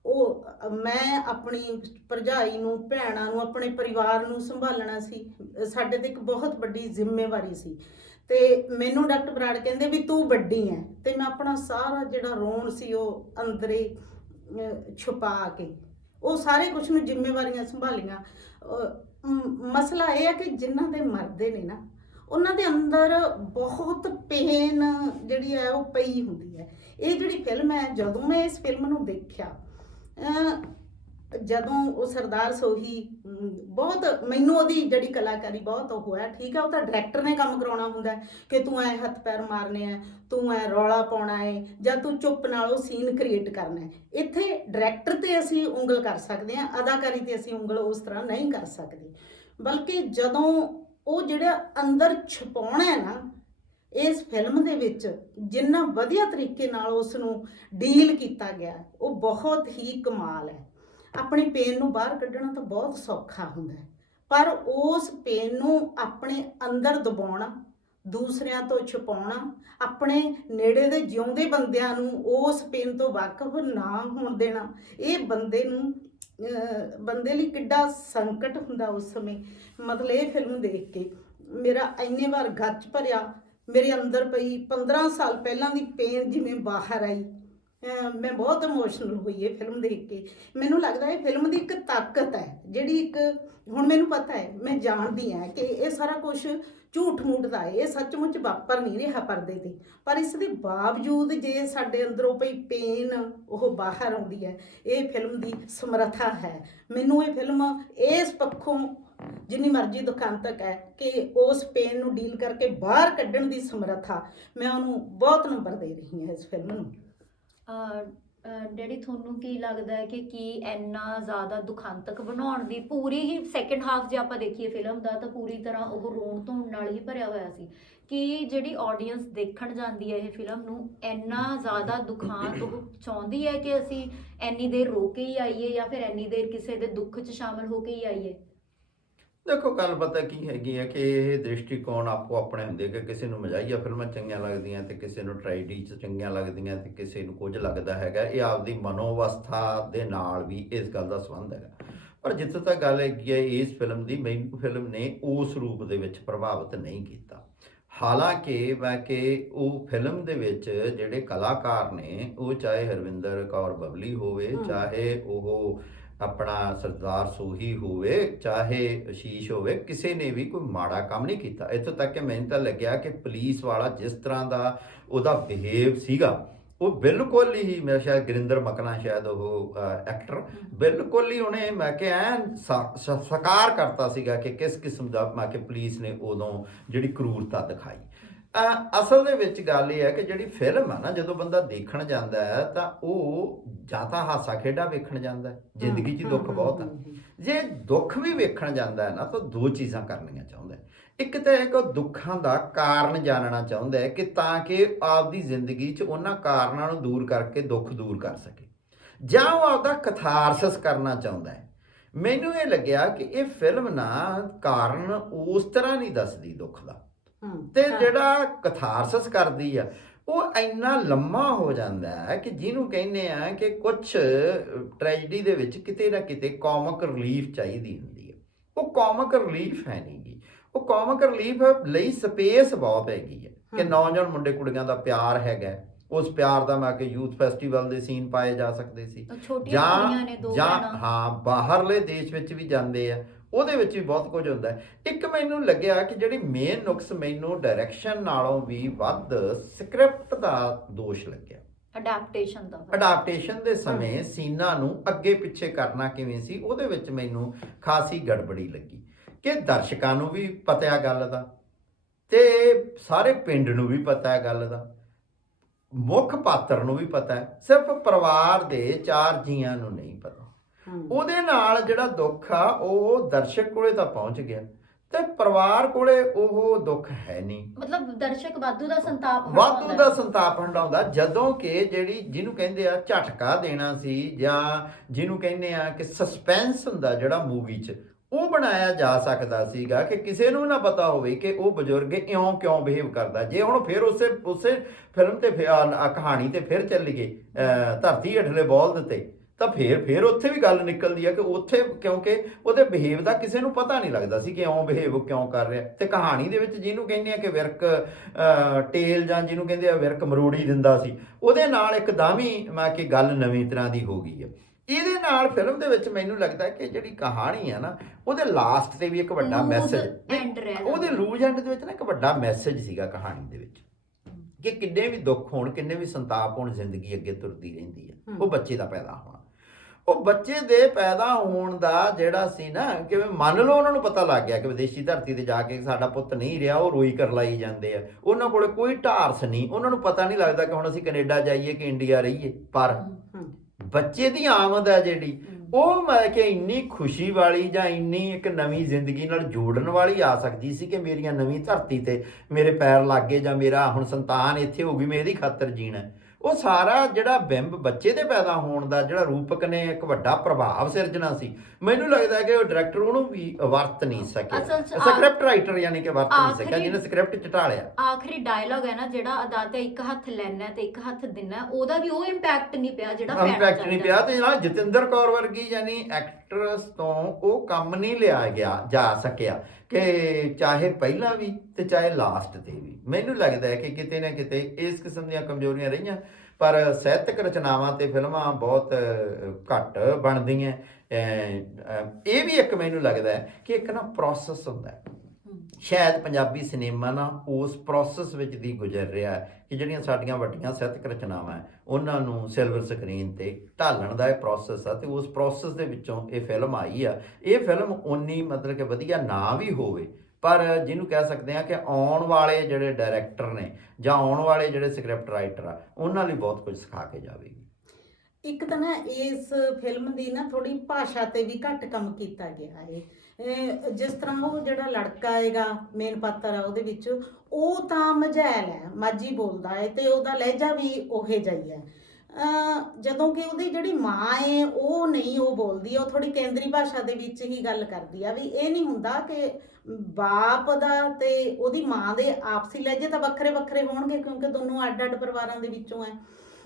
ਉਹ ਮੈਂ ਆਪਣੀ ਭਰਜਾਈ ਨੂੰ, ਭੈਣਾਂ ਨੂੰ, ਆਪਣੇ ਪਰਿਵਾਰ ਨੂੰ ਸੰਭਾਲਣਾ ਸੀ, ਸਾਡੇ ਤੇ ਇੱਕ ਬਹੁਤ ਵੱਡੀ ਜ਼ਿੰਮੇਵਾਰੀ ਸੀ। ਤੇ ਮੈਨੂੰ ਡਾਕਟਰ ਬਰਾੜ ਕਹਿੰਦੇ ਵੀ ਤੂੰ ਵੱਡੀ ਹੈ, ਤੇ ਮੈਂ ਆਪਣਾ ਸਾਰਾ ਜਿਹੜਾ ਰੋਣ ਸੀ ਉਹ ਅੰਦਰੇ ਛੁਪਾ ਕੇ ਉਹ ਸਾਰੇ ਕੁਝ ਨੂੰ ਜ਼ਿੰਮੇਵਾਰੀਆਂ ਸੰਭਾਲੀਆਂ। ਮਸਲਾ ਇਹ ਹੈ ਕਿ ਜਿਨ੍ਹਾਂ ਦੇ ਮਰਦੇ ਨੇ ਨਾ ਉਹਨਾਂ ਦੇ ਅੰਦਰ ਬਹੁਤ ਪੇਨ ਜਿਹੜੀ ਹੈ ਉਹ ਪਈ ਹੁੰਦੀ ਹੈ। ਇਹ ਜਿਹੜੀ ਫਿਲਮ ਹੈ, ਜਦੋਂ ਮੈਂ ਇਸ ਫਿਲਮ ਨੂੰ ਦੇਖਿਆ, ਜਦੋਂ ਉਹ ਸਰਦਾਰ ਸੋਹੀ ਬਹੁਤ, ਮੈਨੂੰ ਉਹਦੀ ਜਿਹੜੀ ਕਲਾਕਾਰੀ ਬਹੁਤ ਉਹ ਹੋਇਆ। ਠੀਕ ਹੈ, ਉਹ ਤਾਂ ਡਾਇਰੈਕਟਰ ਨੇ ਕੰਮ ਕਰਾਉਣਾ ਹੁੰਦਾ ਕਿ ਤੂੰ ਐ ਹੱਥ ਪੈਰ ਮਾਰਨੇ ਆ, ਤੂੰ ਐ ਰੌਲਾ ਪਾਉਣਾ ਹੈ, ਜਾਂ ਤੂੰ ਚੁੱਪ ਨਾਲ ਉਹ ਸੀਨ ਕ੍ਰੀਏਟ ਕਰਨਾ ਹੈ। ਇੱਥੇ ਡਾਇਰੈਕਟਰ ਤੇ ਅਸੀਂ ਉਂਗਲ ਕਰ ਸਕਦੇ ਹਾਂ, ਅਦਾਕਾਰੀ ਤੇ ਅਸੀਂ ਉਂਗਲ ਉਸ ਤਰ੍ਹਾਂ ਨਹੀਂ ਕਰ ਸਕਦੇ। ਬਲਕਿ ਜਦੋਂ ਉਹ ਜਿਹੜਾ ਅੰਦਰ ਛੁਪਾਉਣਾ ਹੈ ਨਾ ਇਸ ਫਿਲਮ ਦੇ ਵਿੱਚ, ਜਿੰਨਾ ਵਧੀਆ ਤਰੀਕੇ ਨਾਲ ਉਸ ਨੂੰ ਡੀਲ ਕੀਤਾ ਗਿਆ, ਉਹ ਬਹੁਤ ਹੀ ਕਮਾਲ ਹੈ। ਆਪਣੀ ਪੇਨ ਨੂੰ ਬਾਹਰ ਕੱਢਣਾ ਤਾਂ ਬਹੁਤ ਸੌਖਾ ਹੁੰਦਾ ਹੈ, ਪਰ ਉਸ ਪੇਨ ਨੂੰ ਆਪਣੇ ਅੰਦਰ ਦਬਾਉਣਾ, ਦੂਸਰਿਆਂ ਤੋਂ ਛੁਪਾਉਣਾ, ਆਪਣੇ ਨੇੜੇ ਦੇ ਜਿਉਂਦੇ ਬੰਦਿਆਂ ਨੂੰ ਉਸ ਪੇਨ ਤੋਂ ਵਾਕਿਫ ਨਾ ਹੋਣ ਦੇਣਾ, ਇਹ ਬੰਦੇ ਲਈ ਕਿੱਡਾ ਸੰਕਟ ਹੁੰਦਾ ਉਸ ਸਮੇਂ। ਮਤਲਬ ਇਹ ਫਿਲਮ ਦੇਖ ਕੇ ਮੇਰਾ ਇੰਨੇ ਵਾਰ ਗੱਜ ਭਰਿਆ, ਮੇਰੇ ਅੰਦਰ ਪਈ 15 ਸਾਲ ਪਹਿਲਾਂ ਦੀ ਪੇਨ ਜਿਵੇਂ ਬਾਹਰ ਆਈ। ਮੈਂ ਬਹੁਤ ਇਮੋਸ਼ਨਲ ਹੋਈ ਇਹ ਫਿਲਮ ਦੇਖ ਕੇ। ਮੈਨੂੰ ਲੱਗਦਾ ਇਹ ਫਿਲਮ ਦੀ ਇੱਕ ਤਾਕਤ ਹੈ, ਜਿਹੜੀ ਇੱਕ, ਹੁਣ ਮੈਨੂੰ ਪਤਾ ਹੈ, ਮੈਂ ਜਾਣਦੀ ਹਾਂ ਕਿ ਇਹ ਸਾਰਾ ਕੁਝ ਝੂਠ ਮੂਠ ਦਾ ਹੈ, ਇਹ ਸੱਚਮੁੱਚ ਵਾਪਰ ਨਹੀਂ ਰਿਹਾ ਪਰਦੇ ਤੇ, ਪਰ ਇਸ ਦੇ ਬਾਵਜੂਦ ਜੇ ਸਾਡੇ ਅੰਦਰੋਂ ਪਈ ਪੇਨ ਉਹ ਬਾਹਰ ਆਉਂਦੀ ਹੈ, ਇਹ ਫਿਲਮ ਦੀ ਸਮਰੱਥਾ ਹੈ। ਮੈਨੂੰ ਇਹ ਫਿਲਮ ਇਸ ਪੱਖੋਂ ਜਿੰਨੀ ਮਰਜ਼ੀ ਦੁਖਾਂਤਕ ਹੈ ਕਿ ਉਸ ਪੇਨ ਨੂੰ ਡੀਲ ਕਰਕੇ ਬਾਹਰ ਕੱਢਣ ਦੀ ਸਮਰੱਥਾ, ਮੈਂ ਉਹਨੂੰ ਬਹੁਤ ਨੰਬਰ ਦੇ ਰਹੀ ਹਾਂ ਇਸ ਫਿਲਮ ਨੂੰ। ਡੈਡੀ, ਤੁਹਾਨੂੰ ਕੀ ਲੱਗਦਾ ਹੈ ਕਿ ਕੀ ਇੰਨਾ ਜ਼ਿਆਦਾ ਦੁਖਾਂਤਕ ਬਣਾਉਣ ਦੀ, ਪੂਰੀ ਹੀ ਸੈਕਿੰਡ ਹਾਫ ਜੇ ਆਪਾਂ ਦੇਖੀਏ ਫਿਲਮ ਦਾ ਤਾਂ ਪੂਰੀ ਤਰ੍ਹਾਂ ਉਹ ਰੋਣ ਧੋਣ ਨਾਲ ਹੀ ਭਰਿਆ ਹੋਇਆ ਸੀ, ਕਿ ਜਿਹੜੀ ਆਡੀਅנס ਦੇਖਣ ਜਾਂਦੀ ਹੈ ਇਹ ਫਿਲਮ ਨੂੰ, ਇੰਨਾ ਜ਼ਿਆਦਾ ਦੁਖਾਂਤ ਉਹ ਚਾਹੁੰਦੀ ਹੈ ਕਿ ਅਸੀਂ ਇੰਨੀ ਦੇਰ ਰੋ ਕੇ ਹੀ ਆਈਏ ਜਾਂ ਫਿਰ ਇੰਨੀ ਦੇਰ ਕਿਸੇ ਦੇ ਦੁੱਖ 'ਚ ਸ਼ਾਮਲ ਹੋ ਕੇ ਹੀ ਆਈਏ? ਦੇਖੋ, ਗੱਲ ਪਤਾ ਕੀ ਹੈਗੀ ਹੈ ਕਿ ਇਹ ਦ੍ਰਿਸ਼ਟੀਕੋਣ ਆਪੋ ਆਪਣੇ ਹੁੰਦੇ ਕਿ ਕਿਸੇ ਨੂੰ ਮਜ਼ਾਹੀਆ ਫਿਲਮਾਂ ਚੰਗੀਆਂ ਲੱਗਦੀਆਂ ਤੇ ਕਿਸੇ ਨੂੰ ਟ੍ਰੈਜਡੀ 'ਚ ਚੰਗੀਆਂ ਲੱਗਦੀਆਂ ਤੇ ਕਿਸੇ ਨੂੰ ਕੁਝ ਲੱਗਦਾ ਹੈਗਾ। ਇਹ ਆਪਦੀ ਮਨੋਵਸਥਾ ਦੇ ਨਾਲ ਵੀ ਇਸ ਗੱਲ ਦਾ ਸੰਬੰਧ ਹੈਗਾ। ਪਰ ਜਿੱਥੇ ਤੱਕ ਗੱਲ ਹੈਗੀ ਹੈ ਇਸ ਫਿਲਮ ਦੀ, ਮੈਨੂੰ ਫਿਲਮ ਨੇ ਉਸ ਰੂਪ ਦੇ ਵਿੱਚ ਪ੍ਰਭਾਵਿਤ ਨਹੀਂ ਕੀਤਾ। ਹਾਲਾਂਕਿ ਮੈਂ ਕਿ ਉਹ ਫਿਲਮ ਦੇ ਵਿੱਚ ਜਿਹੜੇ ਕਲਾਕਾਰ ਨੇ, ਉਹ ਚਾਹੇ ਹਰਵਿੰਦਰ ਕੌਰ ਬਬਲੀ ਹੋਵੇ, ਚਾਹੇ ਉਹ ਆਪਣਾ ਸਰਦਾਰ ਸੋਹੀ ਹੋਵੇ, ਚਾਹੇ ਆਸ਼ੀਸ਼ ਹੋਵੇ, ਕਿਸੇ ਨੇ ਵੀ ਕੋਈ ਮਾੜਾ ਕੰਮ ਨਹੀਂ ਕੀਤਾ। ਇੱਥੋਂ ਤੱਕ ਕਿ ਮੈਨੂੰ ਤਾਂ ਲੱਗਿਆ ਕਿ ਪੁਲਿਸ ਵਾਲਾ ਜਿਸ ਤਰ੍ਹਾਂ ਦਾ ਉਹਦਾ ਬਿਹੇਵ ਸੀਗਾ, ਉਹ ਬਿਲਕੁਲ ਹੀ, ਮੇਰਾ ਸ਼ਾਇਦ ਗੁਰਿੰਦਰ ਮਕਨਾ ਸ਼ਾਇਦ ਉਹ ਐਕਟਰ, ਬਿਲਕੁਲ ਹੀ ਉਹਨੇ ਮੈਂ ਕਿ ਐਨ ਸਾਕਾਰ ਕਰਤਾ ਸੀਗਾ ਕਿ ਕਿਸ ਕਿਸਮ ਦਾ ਮੈਂ ਕਿ ਪੁਲਿਸ ਨੇ ਉਦੋਂ ਜਿਹੜੀ ਕਰੂਰਤਾ ਦਿਖਾਈ। ਅਸਲ ਦੇ ਵਿੱਚ ਗੱਲ ਇਹ ਹੈ ਕਿ ਜਿਹੜੀ ਫਿਲਮ ਆ ਨਾ, ਜਦੋਂ ਬੰਦਾ ਦੇਖਣ ਜਾਂਦਾ ਹੈ ਤਾਂ ਉਹ ਜਾਂ ਤਾਂ ਹਾਸਾ ਖੇਡਾ ਵੇਖਣ ਜਾਂਦਾ ਹੈ, ਜ਼ਿੰਦਗੀ 'ਚ ਦੁੱਖ ਬਹੁਤ ਆ, ਜੇ ਦੁੱਖ ਵੀ ਵੇਖਣ ਜਾਂਦਾ ਹੈ ਨਾ ਤਾਂ ਦੋ ਚੀਜ਼ਾਂ ਕਰਨੀਆਂ ਚਾਹੁੰਦਾ ਹੈ। ਇੱਕ ਤਾਂ ਇੱਕ ਦੁੱਖਾਂ ਦਾ ਕਾਰਨ ਜਾਣਨਾ ਚਾਹੁੰਦਾ ਹੈ ਕਿ ਤਾਂ ਕਿ ਆਪਦੀ ਜ਼ਿੰਦਗੀ 'ਚ ਉਹਨਾਂ ਕਾਰਨਾਂ ਨੂੰ ਦੂਰ ਕਰਕੇ ਦੁੱਖ ਦੂਰ ਕਰ ਸਕੇ, ਜਾਂ ਉਹ ਆਪਦਾ ਕਥਾਰਸਿਸ ਕਰਨਾ ਚਾਹੁੰਦਾ ਹੈ। ਮੈਨੂੰ ਇਹ ਲੱਗਿਆ ਕਿ ਇਹ ਫਿਲਮ ਨਾ ਕਾਰਨ ਉਸ ਤਰ੍ਹਾਂ ਨਹੀਂ ਦੱਸਦੀ ਦੁੱਖ ਦਾ, ਤੇ ਜਿਹੜਾ ਕਥਾਰਸਿਸ ਕਰਦੀ ਆ ਉਹ ਇੰਨਾ ਲੰਮਾ ਹੋ ਜਾਂਦਾ ਹੈ ਕਿ ਜਿਹਨੂੰ ਕਹਿੰਦੇ ਆ ਕਿ ਕੁਛ ਟ੍ਰੈਜਡੀ ਦੇ ਵਿੱਚ ਕਿਤੇ ਨਾ ਕਿਤੇ ਕਾਮਿਕ ਰਿਲੀਫ ਚਾਹੀਦੀ ਹੁੰਦੀ ਹੈ। ਉਹ ਕਾਮਿਕ ਰਿਲੀਫ ਹੈ ਨਹੀਂ ਗੀ। ਉਹ ਕਾਮਿਕ ਰਿਲੀਫ ਲਈ ਸਪੇਸ ਬਹੁਤ ਹੈਗੀ ਹੈ ਕਿ ਨੌਜਵਾਨ ਮੁੰਡੇ ਕੁੜੀਆਂ ਦਾ ਪਿਆਰ ਹੈਗਾ, ਉਸ ਪਿਆਰ ਦਾ ਮੈਂ ਕਿ ਯੂਥ ਫੈਸਟੀਵਲ ਦੇ ਸੀਨ ਪਾਏ ਜਾ ਸਕਦੇ ਸੀ, ਜਾਂ ਹਾਂ ਬਾਹਰਲੇ ਦੇਸ਼ ਵਿੱਚ ਵੀ ਜਾਂਦੇ ਆ, ਉਹਦੇ ਵਿੱਚ ਵੀ ਬਹੁਤ ਕੁਝ ਹੁੰਦਾ ਹੈ। ਇੱਕ ਮੈਨੂੰ ਲੱਗਿਆ ਕਿ ਜਿਹੜੀ ਮੇਨ ਨੁਕਸ ਮੈਨੂੰ ਡਾਇਰੈਕਸ਼ਨ ਨਾਲੋਂ ਵੀ ਵੱਧ ਸਕ੍ਰਿਪਟ ਦਾ ਦੋਸ਼ ਲੱਗਿਆ। ਅਡਾਪਟੇਸ਼ਨ ਦੇ ਸਮੇਂ ਸੀਨਾਂ ਨੂੰ ਅੱਗੇ ਪਿੱਛੇ ਕਰਨਾ ਕਿਵੇਂ ਸੀ, ਉਹਦੇ ਵਿੱਚ ਮੈਨੂੰ ਖਾਸੀ ਗੜਬੜੀ ਲੱਗੀ ਕਿ ਦਰਸ਼ਕਾਂ ਨੂੰ ਵੀ ਪਤਾ ਹੈ ਗੱਲ ਦਾ ਤੇ ਸਾਰੇ ਪਿੰਡ ਨੂੰ ਵੀ ਪਤਾ ਹੈ ਗੱਲ ਦਾ, ਮੁੱਖ ਪਾਤਰ ਨੂੰ ਵੀ ਪਤਾ ਹੈ, ਸਿਰਫ ਪਰਿਵਾਰ ਦੇ 4 ਜੀਆਂ ਨੂੰ ਨਹੀਂ ਪਤਾ। ਉਹਦੇ ਨਾਲ ਜਿਹੜਾ ਦੁੱਖ ਆ ਉਹ ਦਰਸ਼ਕ ਕੋਲੇ ਤਾਂ ਪਹੁੰਚ ਗਿਆ ਤੇ ਪਰਿਵਾਰ ਕੋਲੇ ਉਹ ਦੁੱਖ ਹੈ ਨਹੀਂ। ਮਤਲਬ ਦਰਸ਼ਕ ਵਾਧੂ ਦਾ ਸੰਤਾਪ ਹੰਡਾਉਂਦਾ, ਜਦੋਂ ਕਿ ਜਿਹੜੀ ਜਿਹਨੂੰ ਕਹਿੰਦੇ ਆ ਝਟਕਾ ਦੇਣਾ ਸੀ, ਜਾਂ ਜਿਹਨੂੰ ਕਹਿੰਦੇ ਆ ਕਿ ਸਸਪੈਂਸ ਹੁੰਦਾ ਜਿਹੜਾ ਮੂਵੀ 'ਚ, ਉਹ ਬਣਾਇਆ ਜਾ ਸਕਦਾ ਸੀਗਾ ਕਿ ਕਿਸੇ ਨੂੰ ਨਾ ਪਤਾ ਹੋਵੇ ਕਿ ਉਹ ਬਜ਼ੁਰਗ ਇਉਂ ਕਿਉਂ ਬਿਹੇਵ ਕਰਦਾ। ਜੇ ਹੁਣ ਫਿਰ ਉਸੇ ਫਿਲਮ ਤੇ ਕਹਾਣੀ ਤੇ ਫਿਰ ਚੱਲੀਏ ਧਰਤੀ ਹੇਠਲੇ ਬੋਲਦ ਤੇ, ਤਾਂ ਫਿਰ ਉੱਥੇ ਵੀ ਗੱਲ ਨਿਕਲਦੀ ਆ ਕਿ ਉੱਥੇ ਕਿਉਂਕਿ ਉਹਦੇ ਬਿਹੇਵ ਦਾ ਕਿਸੇ ਨੂੰ ਪਤਾ ਨਹੀਂ ਲੱਗਦਾ ਸੀ ਕਿ ਇਉਂ ਬਿਹੇਵ ਕਿਉਂ ਕਰ ਰਿਹਾ। ਤੇ ਕਹਾਣੀ ਦੇ ਵਿੱਚ ਜਿਹਨੂੰ ਕਹਿੰਦੇ ਆ ਕਿ ਵਿਰਕ ਟੇਲ ਜਾਂ ਜਿਹਨੂੰ ਕਹਿੰਦੇ ਆ ਵਿਰਕ ਮਰੋੜੀ ਦਿੰਦਾ ਸੀ, ਉਹਦੇ ਨਾਲ ਇੱਕਦਮ ਹੀ ਮੈਂ ਕਿ ਗੱਲ ਨਵੀਂ ਤਰ੍ਹਾਂ ਦੀ ਹੋ ਗਈ ਹੈ। ਇਹਦੇ ਨਾਲ ਫਿਲਮ ਦੇ ਵਿੱਚ ਮੈਨੂੰ ਲੱਗਦਾ ਕਿ ਜਿਹੜੀ ਕਹਾਣੀ ਆ ਨਾ, ਉਹਦੇ ਲਾਸਟ ਤੇ ਵੀ ਇੱਕ ਵੱਡਾ ਮੈਸੇਜ, ਉਹਦੇ ਲੂਜ਼ ਐਂਡ ਦੇ ਵਿੱਚ ਨਾ ਇੱਕ ਵੱਡਾ ਮੈਸੇਜ ਸੀਗਾ ਕਹਾਣੀ ਦੇ ਵਿੱਚ ਕਿ ਕਿੰਨੇ ਵੀ ਦੁੱਖ ਹੋਣ, ਕਿੰਨੇ ਵੀ ਸੰਤਾਪ ਹੋਣ, ਜ਼ਿੰਦਗੀ ਅੱਗੇ ਤੁਰਦੀ ਰਹਿੰਦੀ ਹੈ। ਉਹ ਬੱਚੇ ਦਾ ਪੈਦਾ ਹੋਣਾ, ਉਹ ਬੱਚੇ ਦੇ ਪੈਦਾ ਹੋਣ ਦਾ ਜਿਹੜਾ ਸੀ ਨਾ, ਕਿ ਮੰਨ ਲਓ ਉਹਨਾਂ ਨੂੰ ਪਤਾ ਲੱਗ ਗਿਆ ਕਿ ਵਿਦੇਸ਼ੀ ਧਰਤੀ ਤੇ ਜਾ ਕੇ ਸਾਡਾ ਪੁੱਤ ਨਹੀਂ ਰਿਹਾ, ਉਹ ਰੋਈ ਕਰ ਲਾਈ ਜਾਂਦੇ ਆ, ਉਹਨਾਂ ਕੋਲੇ ਕੋਈ ਢਾਰਸ ਨਹੀਂ, ਉਹਨਾਂ ਨੂੰ ਪਤਾ ਨਹੀਂ ਲੱਗਦਾ ਕਿ ਹੁਣ ਅਸੀਂ ਕੈਨੇਡਾ ਜਾਈਏ ਕਿ ਇੰਡੀਆ ਰਹੀਏ। ਪਰ ਬੱਚੇ ਦੀ ਆਮਦ ਹੈ ਜਿਹੜੀ, ਉਹ ਮੈਂ ਕਿ ਇੰਨੀ ਖੁਸ਼ੀ ਵਾਲੀ ਜਾਂ ਇੰਨੀ ਇੱਕ ਨਵੀਂ ਜ਼ਿੰਦਗੀ ਨਾਲ ਜੋੜਨ ਵਾਲੀ ਆ ਸਕਦੀ ਸੀ ਕਿ ਮੇਰੀਆਂ ਨਵੀਂ ਧਰਤੀ ਤੇ ਮੇਰੇ ਪੈਰ ਲੱਗ ਗਏ, ਜਾਂ ਮੇਰਾ ਹੁਣ ਸੰਤਾਨ ਇੱਥੇ ਹੋ ਗਈ, ਮੈਂ ਇਹਦੀ ਖਾਤਰ ਜੀਣਾ। ਉਹ ਸਾਰਾ ਜਿਹੜਾ ਬਿੰਬ ਬੱਚੇ ਦੇ ਪੈਦਾ ਹੋਣ ਦਾ ਜਿਹੜਾ ਰੂਪਕ ਨੇ ਇੱਕ ਵੱਡਾ ਪ੍ਰਭਾਵ ਸਿਰਜਣਾ ਸੀ, ਮੈਨੂੰ ਲੱਗਦਾ ਕਿ ਉਹ ਡਾਇਰੈਕਟਰ ਉਹਨੂੰ ਵੀ ਵਰਤ ਨਹੀਂ ਸਕਿਆ, ਸਕ੍ਰਿਪਟ ਰਾਈਟਰ ਯਾਨੀ ਕਿ ਵਰਤ ਨਹੀਂ ਸਕਿਆ ਜਿਹਨੇ ਸਕ੍ਰਿਪਟ ਚ ਢਾਲਿਆ। ਆਖਰੀ ਡਾਇਲੌਗ ਹੈ ਨਾ ਜਿਹੜਾ, ਅਦਾ ਤੇ ਇੱਕ ਹੱਥ ਲੈਣਾ ਤੇ ਇੱਕ ਹੱਥ ਦੇਣਾ, ਉਹਦਾ ਵੀ ਉਹ ਇੰਪੈਕਟ ਨਹੀਂ ਪਿਆ ਜਿਹੜਾ ਇੰਪੈਕਟ ਨਹੀਂ ਪਿਆ। ਤੇ ਨਾਲ ਜਤਿੰਦਰ ਕੌਰ ਵਰਗੀ ਯਾਨੀ ਐਕਟਰਸ ਤੋਂ ਉਹ ਕੰਮ ਨਹੀਂ ਲਿਆ ਜਾ ਸਕਿਆ ਕਿ ਚਾਹੇ ਪਹਿਲਾਂ ਵੀ ਤੇ ਚਾਹੇ ਲਾਸਟ ਤੇ ਵੀ। ਮੈਨੂੰ ਲੱਗਦਾ ਹੈ ਕਿ ਕਿਤੇ ਨਾ ਕਿਤੇ ਇਸ ਕਿਸਮ ਦੀਆਂ ਕਮਜ਼ੋਰੀਆਂ ਰਹੀਆਂ, ਪਰ ਸਾਹਿਤਕ ਰਚਨਾਵਾਂ ਤੇ ਫਿਲਮਾਂ ਬਹੁਤ ਘੱਟ ਬਣਦੀਆਂ। ਇਹ ਵੀ ਇੱਕ ਮੈਨੂੰ ਲੱਗਦਾ ਹੈ ਕਿ ਇੱਕ ਨਾ ਪ੍ਰੋਸੈਸ ਹੁੰਦਾ ਹੈ, ਸ਼ਾਇਦ ਪੰਜਾਬੀ ਸਿਨੇਮਾ ਨਾ ਉਸ ਪ੍ਰੋਸੈਸ ਵਿੱਚ ਦੀ ਗੁਜ਼ਰ ਰਿਹਾ ਹੈ ਕਿ ਜਿਹੜੀਆਂ ਸਾਡੀਆਂ ਵੱਡੀਆਂ ਸਾਹਿਤਕ ਰਚਨਾਵਾਂ ਉਹਨਾਂ ਨੂੰ ਸਿਲਵਰ ਸਕਰੀਨ ਤੇ ਢਾਲਣ ਦਾ ਇਹ ਪ੍ਰੋਸੈਸ ਆ, ਤੇ ਉਸ ਪ੍ਰੋਸੈਸ ਦੇ ਵਿੱਚੋਂ ਇਹ ਫਿਲਮ ਆਈ ਆ। ਇਹ ਫਿਲਮ ਉਨੀ ਮਤਲਬ ਕਿ ਵਧੀਆ ਨਾ ਵੀ ਹੋਵੇ, ਪਰ ਜਿਹਨੂੰ ਕਹਿ ਸਕਦੇ ਆ ਕਿ ਆਉਣ ਵਾਲੇ ਜਿਹੜੇ ਡਾਇਰੈਕਟਰ ਨੇ ਜਾਂ ਆਉਣ ਵਾਲੇ ਜਿਹੜੇ ਸਕ੍ਰਿਪਟ ਰਾਈਟਰ ਆ, ਉਹਨਾਂ ਲਈ ਬਹੁਤ ਕੁਝ ਸਿਖਾ ਕੇ ਜਾਵੇਗੀ। ਇੱਕ ਤਾਂ ਨਾ ਇਸ ਫਿਲਮ ਦੀ ਨਾ ਥੋੜੀ ਭਾਸ਼ਾ ਤੇ ਵੀ ਘੱਟ ਕੰਮ ਕੀਤਾ ਗਿਆ ਹੈ। ਜਿਸ ਤਰ੍ਹਾਂ ਉਹ ਜਿਹੜਾ ਲੜਕਾ ਹੈਗਾ ਮੇਨ ਪਾਤਰ ਆ ਉਹਦੇ ਵਿੱਚ, ਉਹ ਤਾਂ ਮਝੈਲ ਹੈ, ਮਾਝੀ ਬੋਲਦਾ ਹੈ ਤੇ ਉਹਦਾ ਲਹਿਜਾ ਵੀ ਉਹੇ ਜਿਹਾ ਹੀ ਹੈ। ਜਦੋਂ ਕਿ ਉਹਦੀ ਜਿਹੜੀ ਮਾਂ ਹੈ ਉਹ ਨਹੀਂ ਉਹ ਬੋਲਦੀ, ਉਹ ਥੋੜੀ ਕੇਂਦਰੀ ਭਾਸ਼ਾ ਦੇ ਵਿੱਚ ਹੀ ਗੱਲ ਕਰਦੀ ਆ। ਵੀ ਇਹ ਨਹੀਂ ਹੁੰਦਾ ਕਿ ਬਾਪ ਦਾ ਤੇ ਉਹਦੀ ਮਾਂ ਦੇ ਆਪਸੀ ਲਹਿਜੇ ਤਾਂ ਵੱਖਰੇ ਵੱਖਰੇ ਹੋਣਗੇ, ਕਿਉਂਕਿ ਦੋਨੋਂ ਅੱਡ ਅੱਡ ਪਰਿਵਾਰਾਂ ਦੇ ਵਿੱਚੋਂ ਹੈ।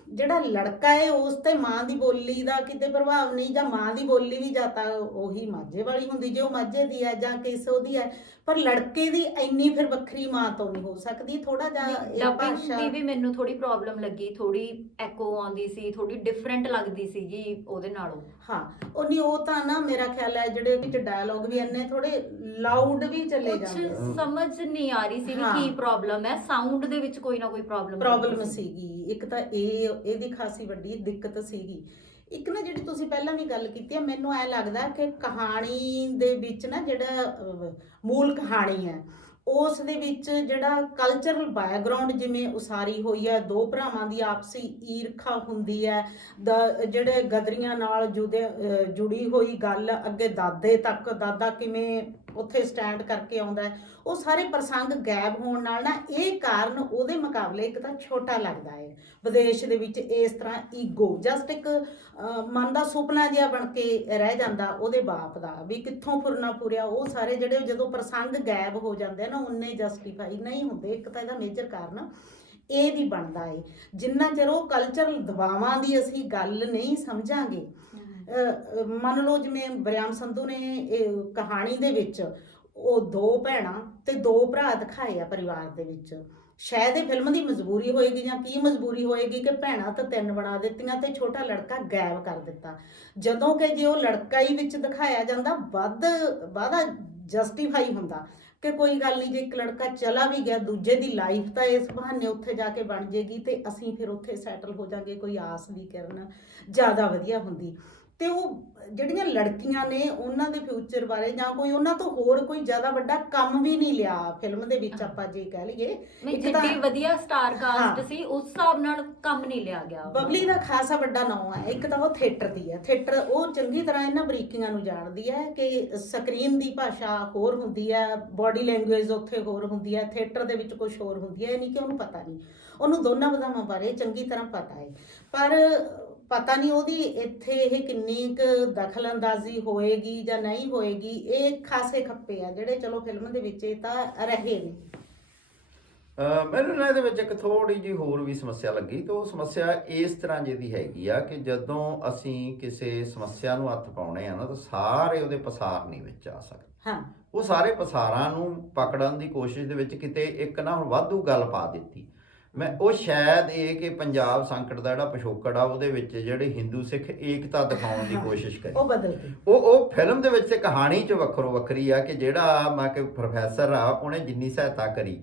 ਜਿਹੜਾ ਲੜਕਾ ਹੈ ਉਸ ਤੇ ਮਾਂ ਦੀ ਬੋਲੀ ਦਾ ਕਿਤੇ ਪ੍ਰਭਾਵ ਨਹੀਂ, ਜਾਂ ਮਾਂ ਦੀ ਬੋਲੀ ਵੀ ਜਾਂ ਤਾਂ ਉਹੀ ਮਾਝੇ ਵਾਲੀ ਹੁੰਦੀ ਜੇ ਉਹ ਮਾਝੇ ਦੀ ਹੈ ਜਾਂ ਕਿਸ ਉਹਦੀ ਹੈ, ਪਰ ਲੜਕੇ ਦੀ ਇੰਨੀ ਫਿਰ ਵੱਖਰੀ ਮਾਂ ਤੋਂ ਨਹੀਂ ਹੋ ਸਕਦੀ। ਥੋੜਾ ਜਿਹਾ ਭਾਸ਼ਾ ਦੀ ਵੀ ਮੈਨੂੰ ਥੋੜੀ ਪ੍ਰੋਬਲਮ ਲੱਗੀ, ਥੋੜੀ ਐਕੋ ਆਉਂਦੀ ਸੀ, ਥੋੜੀ ਡਿਫਰੈਂਟ ਲੱਗਦੀ ਸੀਗੀ ਉਹਦੇ ਨਾਲੋਂ। ਹਾਂ ਉਹ ਨਹੀਂ, ਉਹ ਤਾਂ ਨਾ ਮੇਰਾ ਖਿਆਲ ਹੈ ਜਿਹੜੇ ਵਿੱਚ ਡਾਇਲੌਗ ਵੀ ਇੰਨੇ ਥੋੜੇ ਲਾਊਡ ਵੀ ਚੱਲੇ ਜਾਂਦੇ, ਸਮਝ ਨਹੀਂ ਆ ਰਹੀ ਸੀ ਵੀ ਕੀ ਪ੍ਰੋਬਲਮ ਹੈ, ਸਾਊਂਡ ਦੇ ਵਿੱਚ ਕੋਈ ਨਾ ਕੋਈ ਪ੍ਰੋਬਲਮ ਸੀਗੀ। ਇੱਕ ਤਾਂ ਇਹਦੀ ਖਾਸੀ ਵੱਡੀ ਦਿੱਕਤ ਸੀਗੀ। ਇੱਕ ਨਾ ਜਿਹੜੀ ਤੁਸੀਂ ਪਹਿਲਾਂ ਵੀ ਗੱਲ ਕੀਤੀ ਹੈ, ਮੈਨੂੰ ਐ ਲੱਗਦਾ ਕਿ ਕਹਾਣੀ ਦੇ ਵਿੱਚ ਨਾ ਜਿਹੜਾ ਮੂਲ ਕਹਾਣੀ ਹੈ ਉਸ ਦੇ ਵਿੱਚ ਜਿਹੜਾ ਕਲਚਰਲ ਬੈਕਗਰਾਉਂਡ ਜਿਵੇਂ ਉਸਾਰੀ ਹੋਈ ਹੈ, ਦੋ ਭਰਾਵਾਂ ਦੀ ਆਪਸੀ ਈਰਖਾ ਹੁੰਦੀ ਹੈ, ਜਿਹੜੇ ਗਦਰੀਆਂ ਨਾਲ ਜੁੜੀ ਹੋਈ ਗੱਲ, ਅੱਗੇ ਦਾਦੇ ਤੱਕ, ਦਾਦਾ ਕਿਵੇਂ ਉੱਥੇ ਸਟੈਂਡ ਕਰਕੇ ਆਉਂਦਾ ਹੈ, ਉਹ ਸਾਰੇ ਪ੍ਰਸੰਗ ਗਾਇਬ ਹੋਣ ਨਾਲ ਨਾ ਇਹ ਕਾਰਨ ਉਹਦੇ ਮੁਕਾਬਲੇ ਇੱਕ ਤਾਂ ਛੋਟਾ ਲੱਗਦਾ ਹੈ। ਵਿਦੇਸ਼ ਦੇ ਵਿੱਚ ਇਸ ਤਰ੍ਹਾਂ ਈਗੋ ਜਸਟ ਇੱਕ ਮਨ ਦਾ ਸੁਪਨਾ ਜਿਹਾ ਬਣ ਕੇ ਰਹਿ ਜਾਂਦਾ ਉਹਦੇ ਬਾਪ ਦਾ, ਵੀ ਕਿੱਥੋਂ ਫੁਰਨਾ ਫੁਰਿਆ। ਉਹ ਸਾਰੇ ਜਿਹੜੇ ਜਦੋਂ ਪ੍ਰਸੰਗ ਗਾਇਬ ਹੋ ਜਾਂਦੇ ਨਾ ਉਨੇ ਜਸਟੀਫਾਈ ਨਹੀਂ ਹੁੰਦੇ। ਇੱਕ ਤਾਂ ਇਹਦਾ ਮੇਜਰ ਕਾਰਨ ਇਹ ਵੀ ਬਣਦਾ ਹੈ। ਜਿੰਨਾ ਚਿਰ ਉਹ ਕਲਚਰਲ ਦਬਾਵਾਂ ਦੀ ਅਸੀਂ ਗੱਲ ਨਹੀਂ ਸਮਝਾਂਗੇ, ਮੰਨ ਲਓ ਜਿਵੇਂ ਵਰਿਆਮ ਸੰਧੂ ਨੇ ਕਹਾਣੀ ਦੇ ਵਿੱਚ ਉਹ ਦੋ ਭੈਣਾਂ ਤੇ ਦੋ ਭਰਾ ਦਿਖਾਏ ਆ ਪਰਿਵਾਰ ਦੇ ਵਿੱਚ, ਸ਼ਾਇਦ ਇਹ ਫਿਲਮ ਦੀ ਮਜਬੂਰੀ ਹੋਏਗੀ ਜਾਂ ਕੀ ਮਜਬੂਰੀ ਹੋਏਗੀ ਕਿ ਭੈਣਾਂ ਤਾਂ 3 ਬਣਾ ਦਿੱਤੀਆਂ ਤੇ ਛੋਟਾ ਲੜਕਾ ਗਾਇਬ ਕਰ ਦਿੱਤਾ, ਜਦੋਂ ਕਿ ਜੇ ਉਹ ਲੜਕਾ ਹੀ ਵਿੱਚ ਦਿਖਾਇਆ ਜਾਂਦਾ ਵਾਧਾ ਜਸਟੀਫਾਈ ਹੁੰਦਾ ਕਿ ਕੋਈ ਗੱਲ ਨਹੀਂ, ਜੇ ਇੱਕ ਲੜਕਾ ਚਲਾ ਵੀ ਗਿਆ ਦੂਜੇ ਦੀ ਲਾਈਫ ਤਾਂ ਇਸ ਬਹਾਨੇ ਉੱਥੇ ਜਾ ਕੇ ਬਣ ਜੇਗੀ ਤੇ ਅਸੀਂ ਫਿਰ ਉੱਥੇ ਸੈਟਲ ਹੋ ਜਾਾਂਗੇ, ਕੋਈ ਆਸ ਦੀ ਕਿਰਨ ਜ਼ਿਆਦਾ ਵਧੀਆ ਹੁੰਦੀ। ਤੇ ਉਹ ਜਿਹੜੀਆਂ ਲੜਕੀਆਂ ਨੇ ਉਹਨਾਂ ਦੇ ਫਿਊਚਰ ਬਾਰੇ ਜਾਂ ਕੋਈ ਉਹਨਾਂ ਤੋਂ ਹੋਰ ਕੋਈ ਜ਼ਿਆਦਾ ਵੱਡਾ ਕੰਮ ਵੀ ਨਹੀਂ ਲਿਆ ਫਿਲਮ ਦੇ ਵਿੱਚ, ਆਪਾਂ ਜੇ ਕਹਿ ਲਈਏ ਜਿੱਡੀ ਵਧੀਆ ਸਟਾਰ ਕਾਸਟ ਸੀ ਉਸ ਹਿਸਾਬ ਨਾਲ ਕੰਮ ਨਹੀਂ ਲਿਆ ਗਿਆ। ਬਬਲੀ ਦਾ ਖਾਸਾ ਵੱਡਾ ਨਾਮ ਹੈ। ਇੱਕ ਤਾਂ ਉਹ ਥੀਏਟਰ ਦੀ ਹੈ, ਥੀਏਟਰ ਉਹ ਚੰਗੀ ਤਰ੍ਹਾਂ ਇਹਨਾਂ ਬਰੀਕੀਆਂ ਨੂੰ ਜਾਣਦੀ ਹੈ ਕਿ ਸਕਰੀਨ ਦੀ ਭਾਸ਼ਾ ਹੋਰ ਹੁੰਦੀ ਹੈ, ਬਾਡੀ ਲੈਂਗੁਏਜ ਉੱਥੇ ਹੋਰ ਹੁੰਦੀ ਹੈ, ਥੀਏਟਰ ਦੇ ਵਿੱਚ ਕੁਝ ਹੋਰ ਹੁੰਦੀ ਹੈ। ਇਹ ਨਹੀਂ ਕਿ ਉਹਨੂੰ ਪਤਾ ਨਹੀਂ, ਉਹਨੂੰ ਦੋਨਾਂ ਵਿਧਾਵਾਂ ਬਾਰੇ ਚੰਗੀ ਤਰ੍ਹਾਂ ਪਤਾ ਹੈ, ਪਰ ਪਤਾ ਨਹੀਂ ਉਹਦੀ ਇੱਥੇ ਇਹ ਕਿੰਨੀ ਕੁ ਦਖਲ ਅੰਦਾਜ਼ੀ ਹੋਏਗੀ ਜਾਂ ਨਹੀਂ ਹੋਏਗੀ। ਇਹ ਖਾਸੇ ਖੱਪੇ ਆ ਜਿਹੜੇ ਚਲੋ ਫਿਲਮ ਦੇ ਵਿੱਚ ਇਹ ਤਾਂ ਰਹੇ ਨੇ। ਮੈਨੂੰ ਨਾ ਇਹਦੇ ਵਿੱਚ ਇੱਕ ਥੋੜੀ ਜਿਹੀ ਹੋਰ ਵੀ ਸਮੱਸਿਆ ਲੱਗੀ। ਤੇ ਉਹ ਸਮੱਸਿਆ ਇਸ ਤਰ੍ਹਾਂ ਜਿਹਦੀ ਹੈਗੀ ਆ ਕਿ ਜਦੋਂ ਅਸੀਂ ਕਿਸੇ ਸਮੱਸਿਆ ਨੂੰ ਹੱਥ ਪਾਉਣੇ ਆ ਨਾ ਤਾਂ ਸਾਰੇ ਉਹਦੇ ਪਸਾਰ ਨਹੀਂ ਵਿੱਚ ਆ ਸਕਦੇ। ਹਾਂ ਉਹ ਸਾਰੇ ਪਸਾਰਾਂ ਨੂੰ ਪਕੜਨ ਦੀ ਕੋਸ਼ਿਸ਼ ਦੇ ਵਿੱਚ ਕਿਤੇ ਇੱਕ ਨਾ ਹੁਣ ਵਾਧੂ ਗੱਲ ਪਾ ਦਿੱਤੀ। ਮੈਂ ਉਹ ਸ਼ਾਇਦ ਇਹ ਕਿ ਪੰਜਾਬ ਸੰਕਟ ਦਾ ਜਿਹੜਾ ਪਿਛੋਕੜ ਆ ਉਹਦੇ ਵਿੱਚ ਜਿਹੜੇ ਹਿੰਦੂ ਸਿੱਖ ਏਕਤਾ ਦਿਖਾਉਣ ਦੀ ਕੋਸ਼ਿਸ਼ ਕਰੀ। ਉਹ ਬਦਲ ਗਈ। ਉਹ ਫਿਲਮ ਦੇ ਵਿੱਚ ਤੇ ਕਹਾਣੀ 'ਚ ਵੱਖਰੋ ਵੱਖਰੀ ਆ ਕਿ ਜਿਹੜਾ ਮੈਂ ਕਿ ਪ੍ਰੋਫੈਸਰ ਆ ਉਹਨੇ ਜਿੰਨੀ ਸਹਾਇਤਾ ਕਰੀ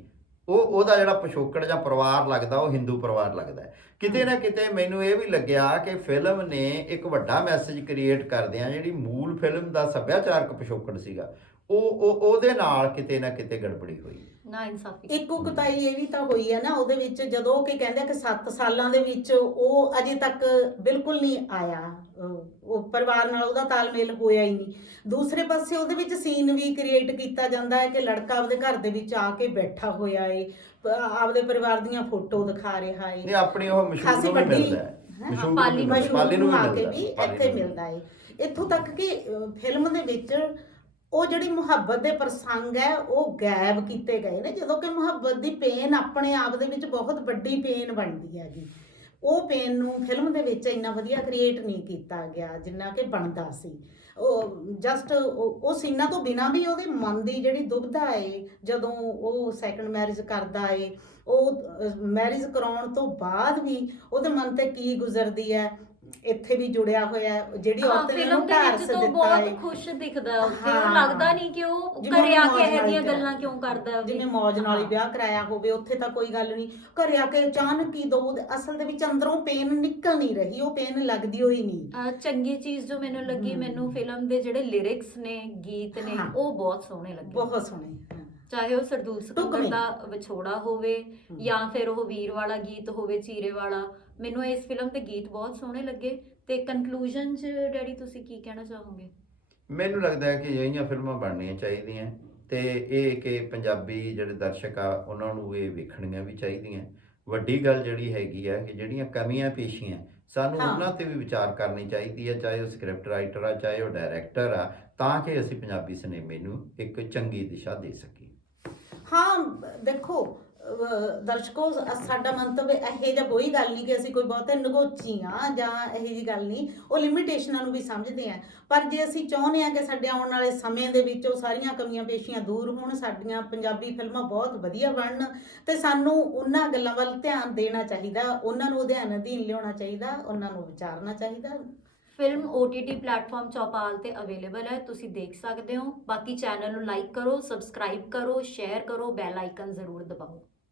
ਉਹਦਾ ਜਿਹੜਾ ਪਿਛੋਕੜ ਜਾਂ ਪਰਿਵਾਰ ਲੱਗਦਾ ਉਹ ਹਿੰਦੂ ਪਰਿਵਾਰ ਲੱਗਦਾ ਹੈ। ਕਿਤੇ ਨਾ ਕਿਤੇ ਮੈਨੂੰ ਇਹ ਵੀ ਲੱਗਿਆ ਕਿ ਫਿਲਮ ਨੇ ਇੱਕ ਵੱਡਾ ਮੈਸੇਜ ਕ੍ਰੀਏਟ ਕਰਦਿਆਂ ਜਿਹੜੀ ਮੂਲ ਫਿਲਮ ਦਾ ਸੱਭਿਆਚਾਰਕ ਪਿਛੋਕੜ ਸੀਗਾ ਉਹਦੇ ਨਾਲ ਕਿਤੇ ਨਾ ਕਿਤੇ ਗੜਬੜੀ ਹੋਈ। ਨਾ ਇਨਸਾਫੀ ਇੱਕ ਉਕਤਾਈ ਇਹ ਵੀ ਤਾਂ ਹੋਈ ਹੈ ਨਾ ਉਹਦੇ ਵਿੱਚ, ਜਦੋਂ ਕਿ ਕਹਿੰਦੇ ਕਿ 7 ਸਾਲਾਂ ਦੇ ਵਿੱਚ ਉਹ ਅਜੇ ਤੱਕ ਬਿਲਕੁਲ ਨਹੀਂ ਆਇਆ, ਉਹ ਪਰਿਵਾਰ ਨਾਲ ਉਹਦਾ ਤਾਲਮੇਲ ਹੋਇਆ ਹੀ ਨਹੀਂ। ਦੂਸਰੇ ਪਾਸੇ ਉਹਦੇ ਵਿੱਚ ਸੀਨ ਵੀ ਕ੍ਰੀਏਟ ਕੀਤਾ ਜਾਂਦਾ ਹੈ ਕਿ ਲੜਕਾ ਆਪਦੇ ਘਰ ਦੇ ਵਿੱਚ ਆ ਕੇ ਬੈਠਾ ਹੋਇਆ ਏ, ਆਪਦੇ ਪਰਿਵਾਰ ਦੀਆਂ ਫੋਟੋ ਦਿਖਾ ਰਿਹਾ ਏ। ਨਹੀਂ ਆਪਣੀ ਉਹ ਮਸ਼ਹੂਰ ਨੂੰ ਵੀ ਮਿਲਦਾ ਹੈ, ਪਾਲੀ ਨੂੰ ਆ ਕੇ ਵੀ ਇੱਥੇ ਮਿਲਦਾ ਏ। ਇੱਥੋਂ ਤੱਕ ਕਿ ਫਿਲਮ ਦੇ ਵਿੱਚ ਉਹ ਜਿਹੜੀ ਮੁਹੱਬਤ ਦੇ ਪ੍ਰਸੰਗ ਹੈ ਉਹ ਗਾਇਬ ਕੀਤੇ ਗਏ ਨੇ, ਜਦੋਂ ਕਿ ਮੁਹੱਬਤ ਦੀ ਪੇਨ ਆਪਣੇ ਆਪ ਦੇ ਵਿੱਚ ਬਹੁਤ ਵੱਡੀ ਪੇਨ ਬਣਦੀ ਹੈਗੀ। ਉਹ ਪੇਨ ਨੂੰ ਫਿਲਮ ਦੇ ਵਿੱਚ ਇੰਨਾ ਵਧੀਆ ਕ੍ਰੀਏਟ ਨਹੀਂ ਕੀਤਾ ਗਿਆ ਜਿੰਨਾ ਕਿ ਬਣਦਾ ਸੀ। ਉਹ ਜਸਟ ਉਹ ਸੀਨਾਂ ਤੋਂ ਬਿਨਾਂ ਵੀ ਉਹਦੇ ਮਨ ਦੀ ਜਿਹੜੀ ਦੁਬਿਧਾ ਏ, ਜਦੋਂ ਉਹ ਸੈਕੰਡ ਮੈਰਿਜ ਕਰਦਾ ਏ, ਉਹ ਮੈਰਿਜ ਕਰਾਉਣ ਤੋਂ ਬਾਅਦ ਵੀ ਉਹਦੇ ਮਨ ਤੇ ਕੀ ਗੁਜ਼ਰਦੀ ਹੈ, ਇੱਥੇ ਵੀ ਜੁੜਿਆ ਹੋਇਆ ਜਿਹੜੀ ਔਰਤ ਨੇ ਉਹਨੂੰ ਢਾਰਸ ਦਿੱਤਾ ਹੈ। ਬਹੁਤ ਖੁਸ਼ ਦਿਖਦਾ ਉੱਥੇ, ਉਹ ਲੱਗਦਾ ਨਹੀਂ ਕਿ ਉਹ ਘਰੇ ਆ ਕੇ ਇਹ ਦੀਆਂ ਗੱਲਾਂ ਕਿਉਂ ਕਰਦਾ। ਜਿਵੇਂ ਮੌਜ ਨਾਲ ਹੀ ਵਿਆਹ ਕਰਾਇਆ ਹੋਵੇ, ਉੱਥੇ ਤਾਂ ਕੋਈ ਗੱਲ ਨਹੀਂ, ਘਰੇ ਆ ਕੇ ਅਚਾਨਕ ਹੀ ਦੋ ਅਸਲ ਦੇ ਵਿੱਚ ਅੰਦਰੋਂ ਪੇਨ ਨਿਕਲ ਨਹੀਂ ਰਹੀ, ਉਹ ਪੇਨ ਲੱਗਦੀ ਹੋਈ ਨਹੀਂ। ਚੰਗੀ ਚੀਜ਼ ਜੋ ਮੈਨੂੰ ਲੱਗੀ, ਮੈਨੂੰ ਫਿਲਮ ਦੇ ਜਿਹੜੇ ਲਿਰਿਕਸ ਨੇ, ਗੀਤ ਨੇ, ਉਹ ਬਹੁਤ ਸੋਹਣੇ ਲੱਗੇ, ਬਹੁਤ ਸੋਹਣੇ। ਚਾਹੇ ਉਹ ਸਰਦੂਲ ਸਿਕੰਦਰ ਦਾ ਵਿਛੋੜਾ ਹੋਵੇ ਜਾਂ ਫਿਰ ਉਹ ਵੀਰ ਵਾਲਾ ਗੀਤ ਹੋਵੇ, ਚੀਰੇ ਵਾਲਾ, ਮੈਨੂੰ ਇਸ ਫਿਲਮ ਦੇ ਗੀਤ ਬਹੁਤ ਸੋਹਣੇ ਲੱਗੇ। ਤੇ ਕਨਕਲੂਜਨ 'ਚ ਡੈਡੀ ਤੁਸੀਂ ਕੀ ਕਹਿਣਾ ਚਾਹੋਗੇ? ਮੈਨੂੰ ਲੱਗਦਾ ਹੈ ਕਿ ਅਜਿਹੀਆਂ ਫਿਲਮਾਂ ਬਣਨੀਆਂ ਚਾਹੀਦੀਆਂ ਤੇ ਇਹ ਕਿ ਪੰਜਾਬੀ ਜਿਹੜੇ ਦਰਸ਼ਕ ਆ ਉਹਨਾਂ ਨੂੰ ਇਹ ਵੇਖਣੀਆਂ ਵੀ ਚਾਹੀਦੀਆਂ। ਵੱਡੀ ਗੱਲ ਜਿਹੜੀ ਹੈਗੀ ਆ ਕਿ ਜਿਹੜੀਆਂ ਕਮੀਆਂ ਪੇਸ਼ੀਆਂ ਸਾਨੂੰ ਉਹਨਾਂ ਤੇ ਵੀ ਵਿਚਾਰ ਕਰਨੀ ਚਾਹੀਦੀ ਹੈ, ਚਾਹੇ ਉਹ ਸਕ੍ਰਿਪਟ ਰਾਈਟਰ ਆ, ਚਾਹੇ ਉਹ ਡਾਇਰੈਕਟਰ ਆ, ਤਾਂ ਕਿ ਅਸੀਂ ਪੰਜਾਬੀ ਸਿਨੇਮੇ ਨੂੰ ਇੱਕ ਚੰਗੀ ਦਿਸ਼ਾ ਦੇ ਸਕੀਏ। ਹਾਂ ਦੇਖੋ ਦਰਸ਼ਕੋ, ਸਾਡਾ ਮੰਤਵ ਇਹੋ ਜਿਹਾ ਕੋਈ ਗੱਲ ਨਹੀਂ ਕਿ ਅਸੀਂ ਕੋਈ ਬਹੁਤੇ ਨਗੋਚੀ ਆ ਜਾਂ ਇਹੋ ਜਿਹੀ ਗੱਲ ਨਹੀਂ, ਉਹ ਲਿਮਿਟੇਸ਼ਨਾਂ ਨੂੰ ਵੀ ਸਮਝਦੇ ਆ। ਪਰ ਜੇ ਅਸੀਂ ਚਾਹੁੰਦੇ ਆ ਕਿ ਸਾਡੇ ਆਉਣ ਵਾਲੇ ਸਮੇਂ ਦੇ ਵਿੱਚ ਉਹ ਸਾਰੀਆਂ ਕਮੀਆਂ ਪੇਸ਼ੀਆਂ ਦੂਰ ਹੋਣ, ਸਾਡੀਆਂ ਪੰਜਾਬੀ ਫਿਲਮਾਂ ਬਹੁਤ ਵਧੀਆ ਬਣਨ, ਤੇ ਸਾਨੂੰ ਉਹਨਾਂ ਗੱਲਾਂ ਵੱਲ ਧਿਆਨ ਦੇਣਾ ਚਾਹੀਦਾ, ਉਹਨਾਂ ਨੂੰ ਅਧਿਐਨ ਅਧੀਨ ਲਿਆਉਣਾ ਚਾਹੀਦਾ, ਉਹਨਾਂ ਨੂੰ ਵਿਚਾਰਨਾ ਚਾਹੀਦਾ। ਫਿਲਮ OTT ਪਲੇਟਫਾਰਮ ਚੌਪਾਲ ਤੇ ਅਵੇਲੇਬਲ ਹੈ, ਤੁਸੀਂ ਦੇਖ ਸਕਦੇ ਹੋ। ਬਾਕੀ ਚੈਨਲ ਨੂੰ ਲਾਈਕ ਕਰੋ, ਸਬਸਕ੍ਰਾਈਬ ਕਰੋ, ਸ਼ੇਅਰ ਕਰੋ, ਬੈਲ ਆਈਕਨ ਜ਼ਰੂਰ ਦਬਾਓ।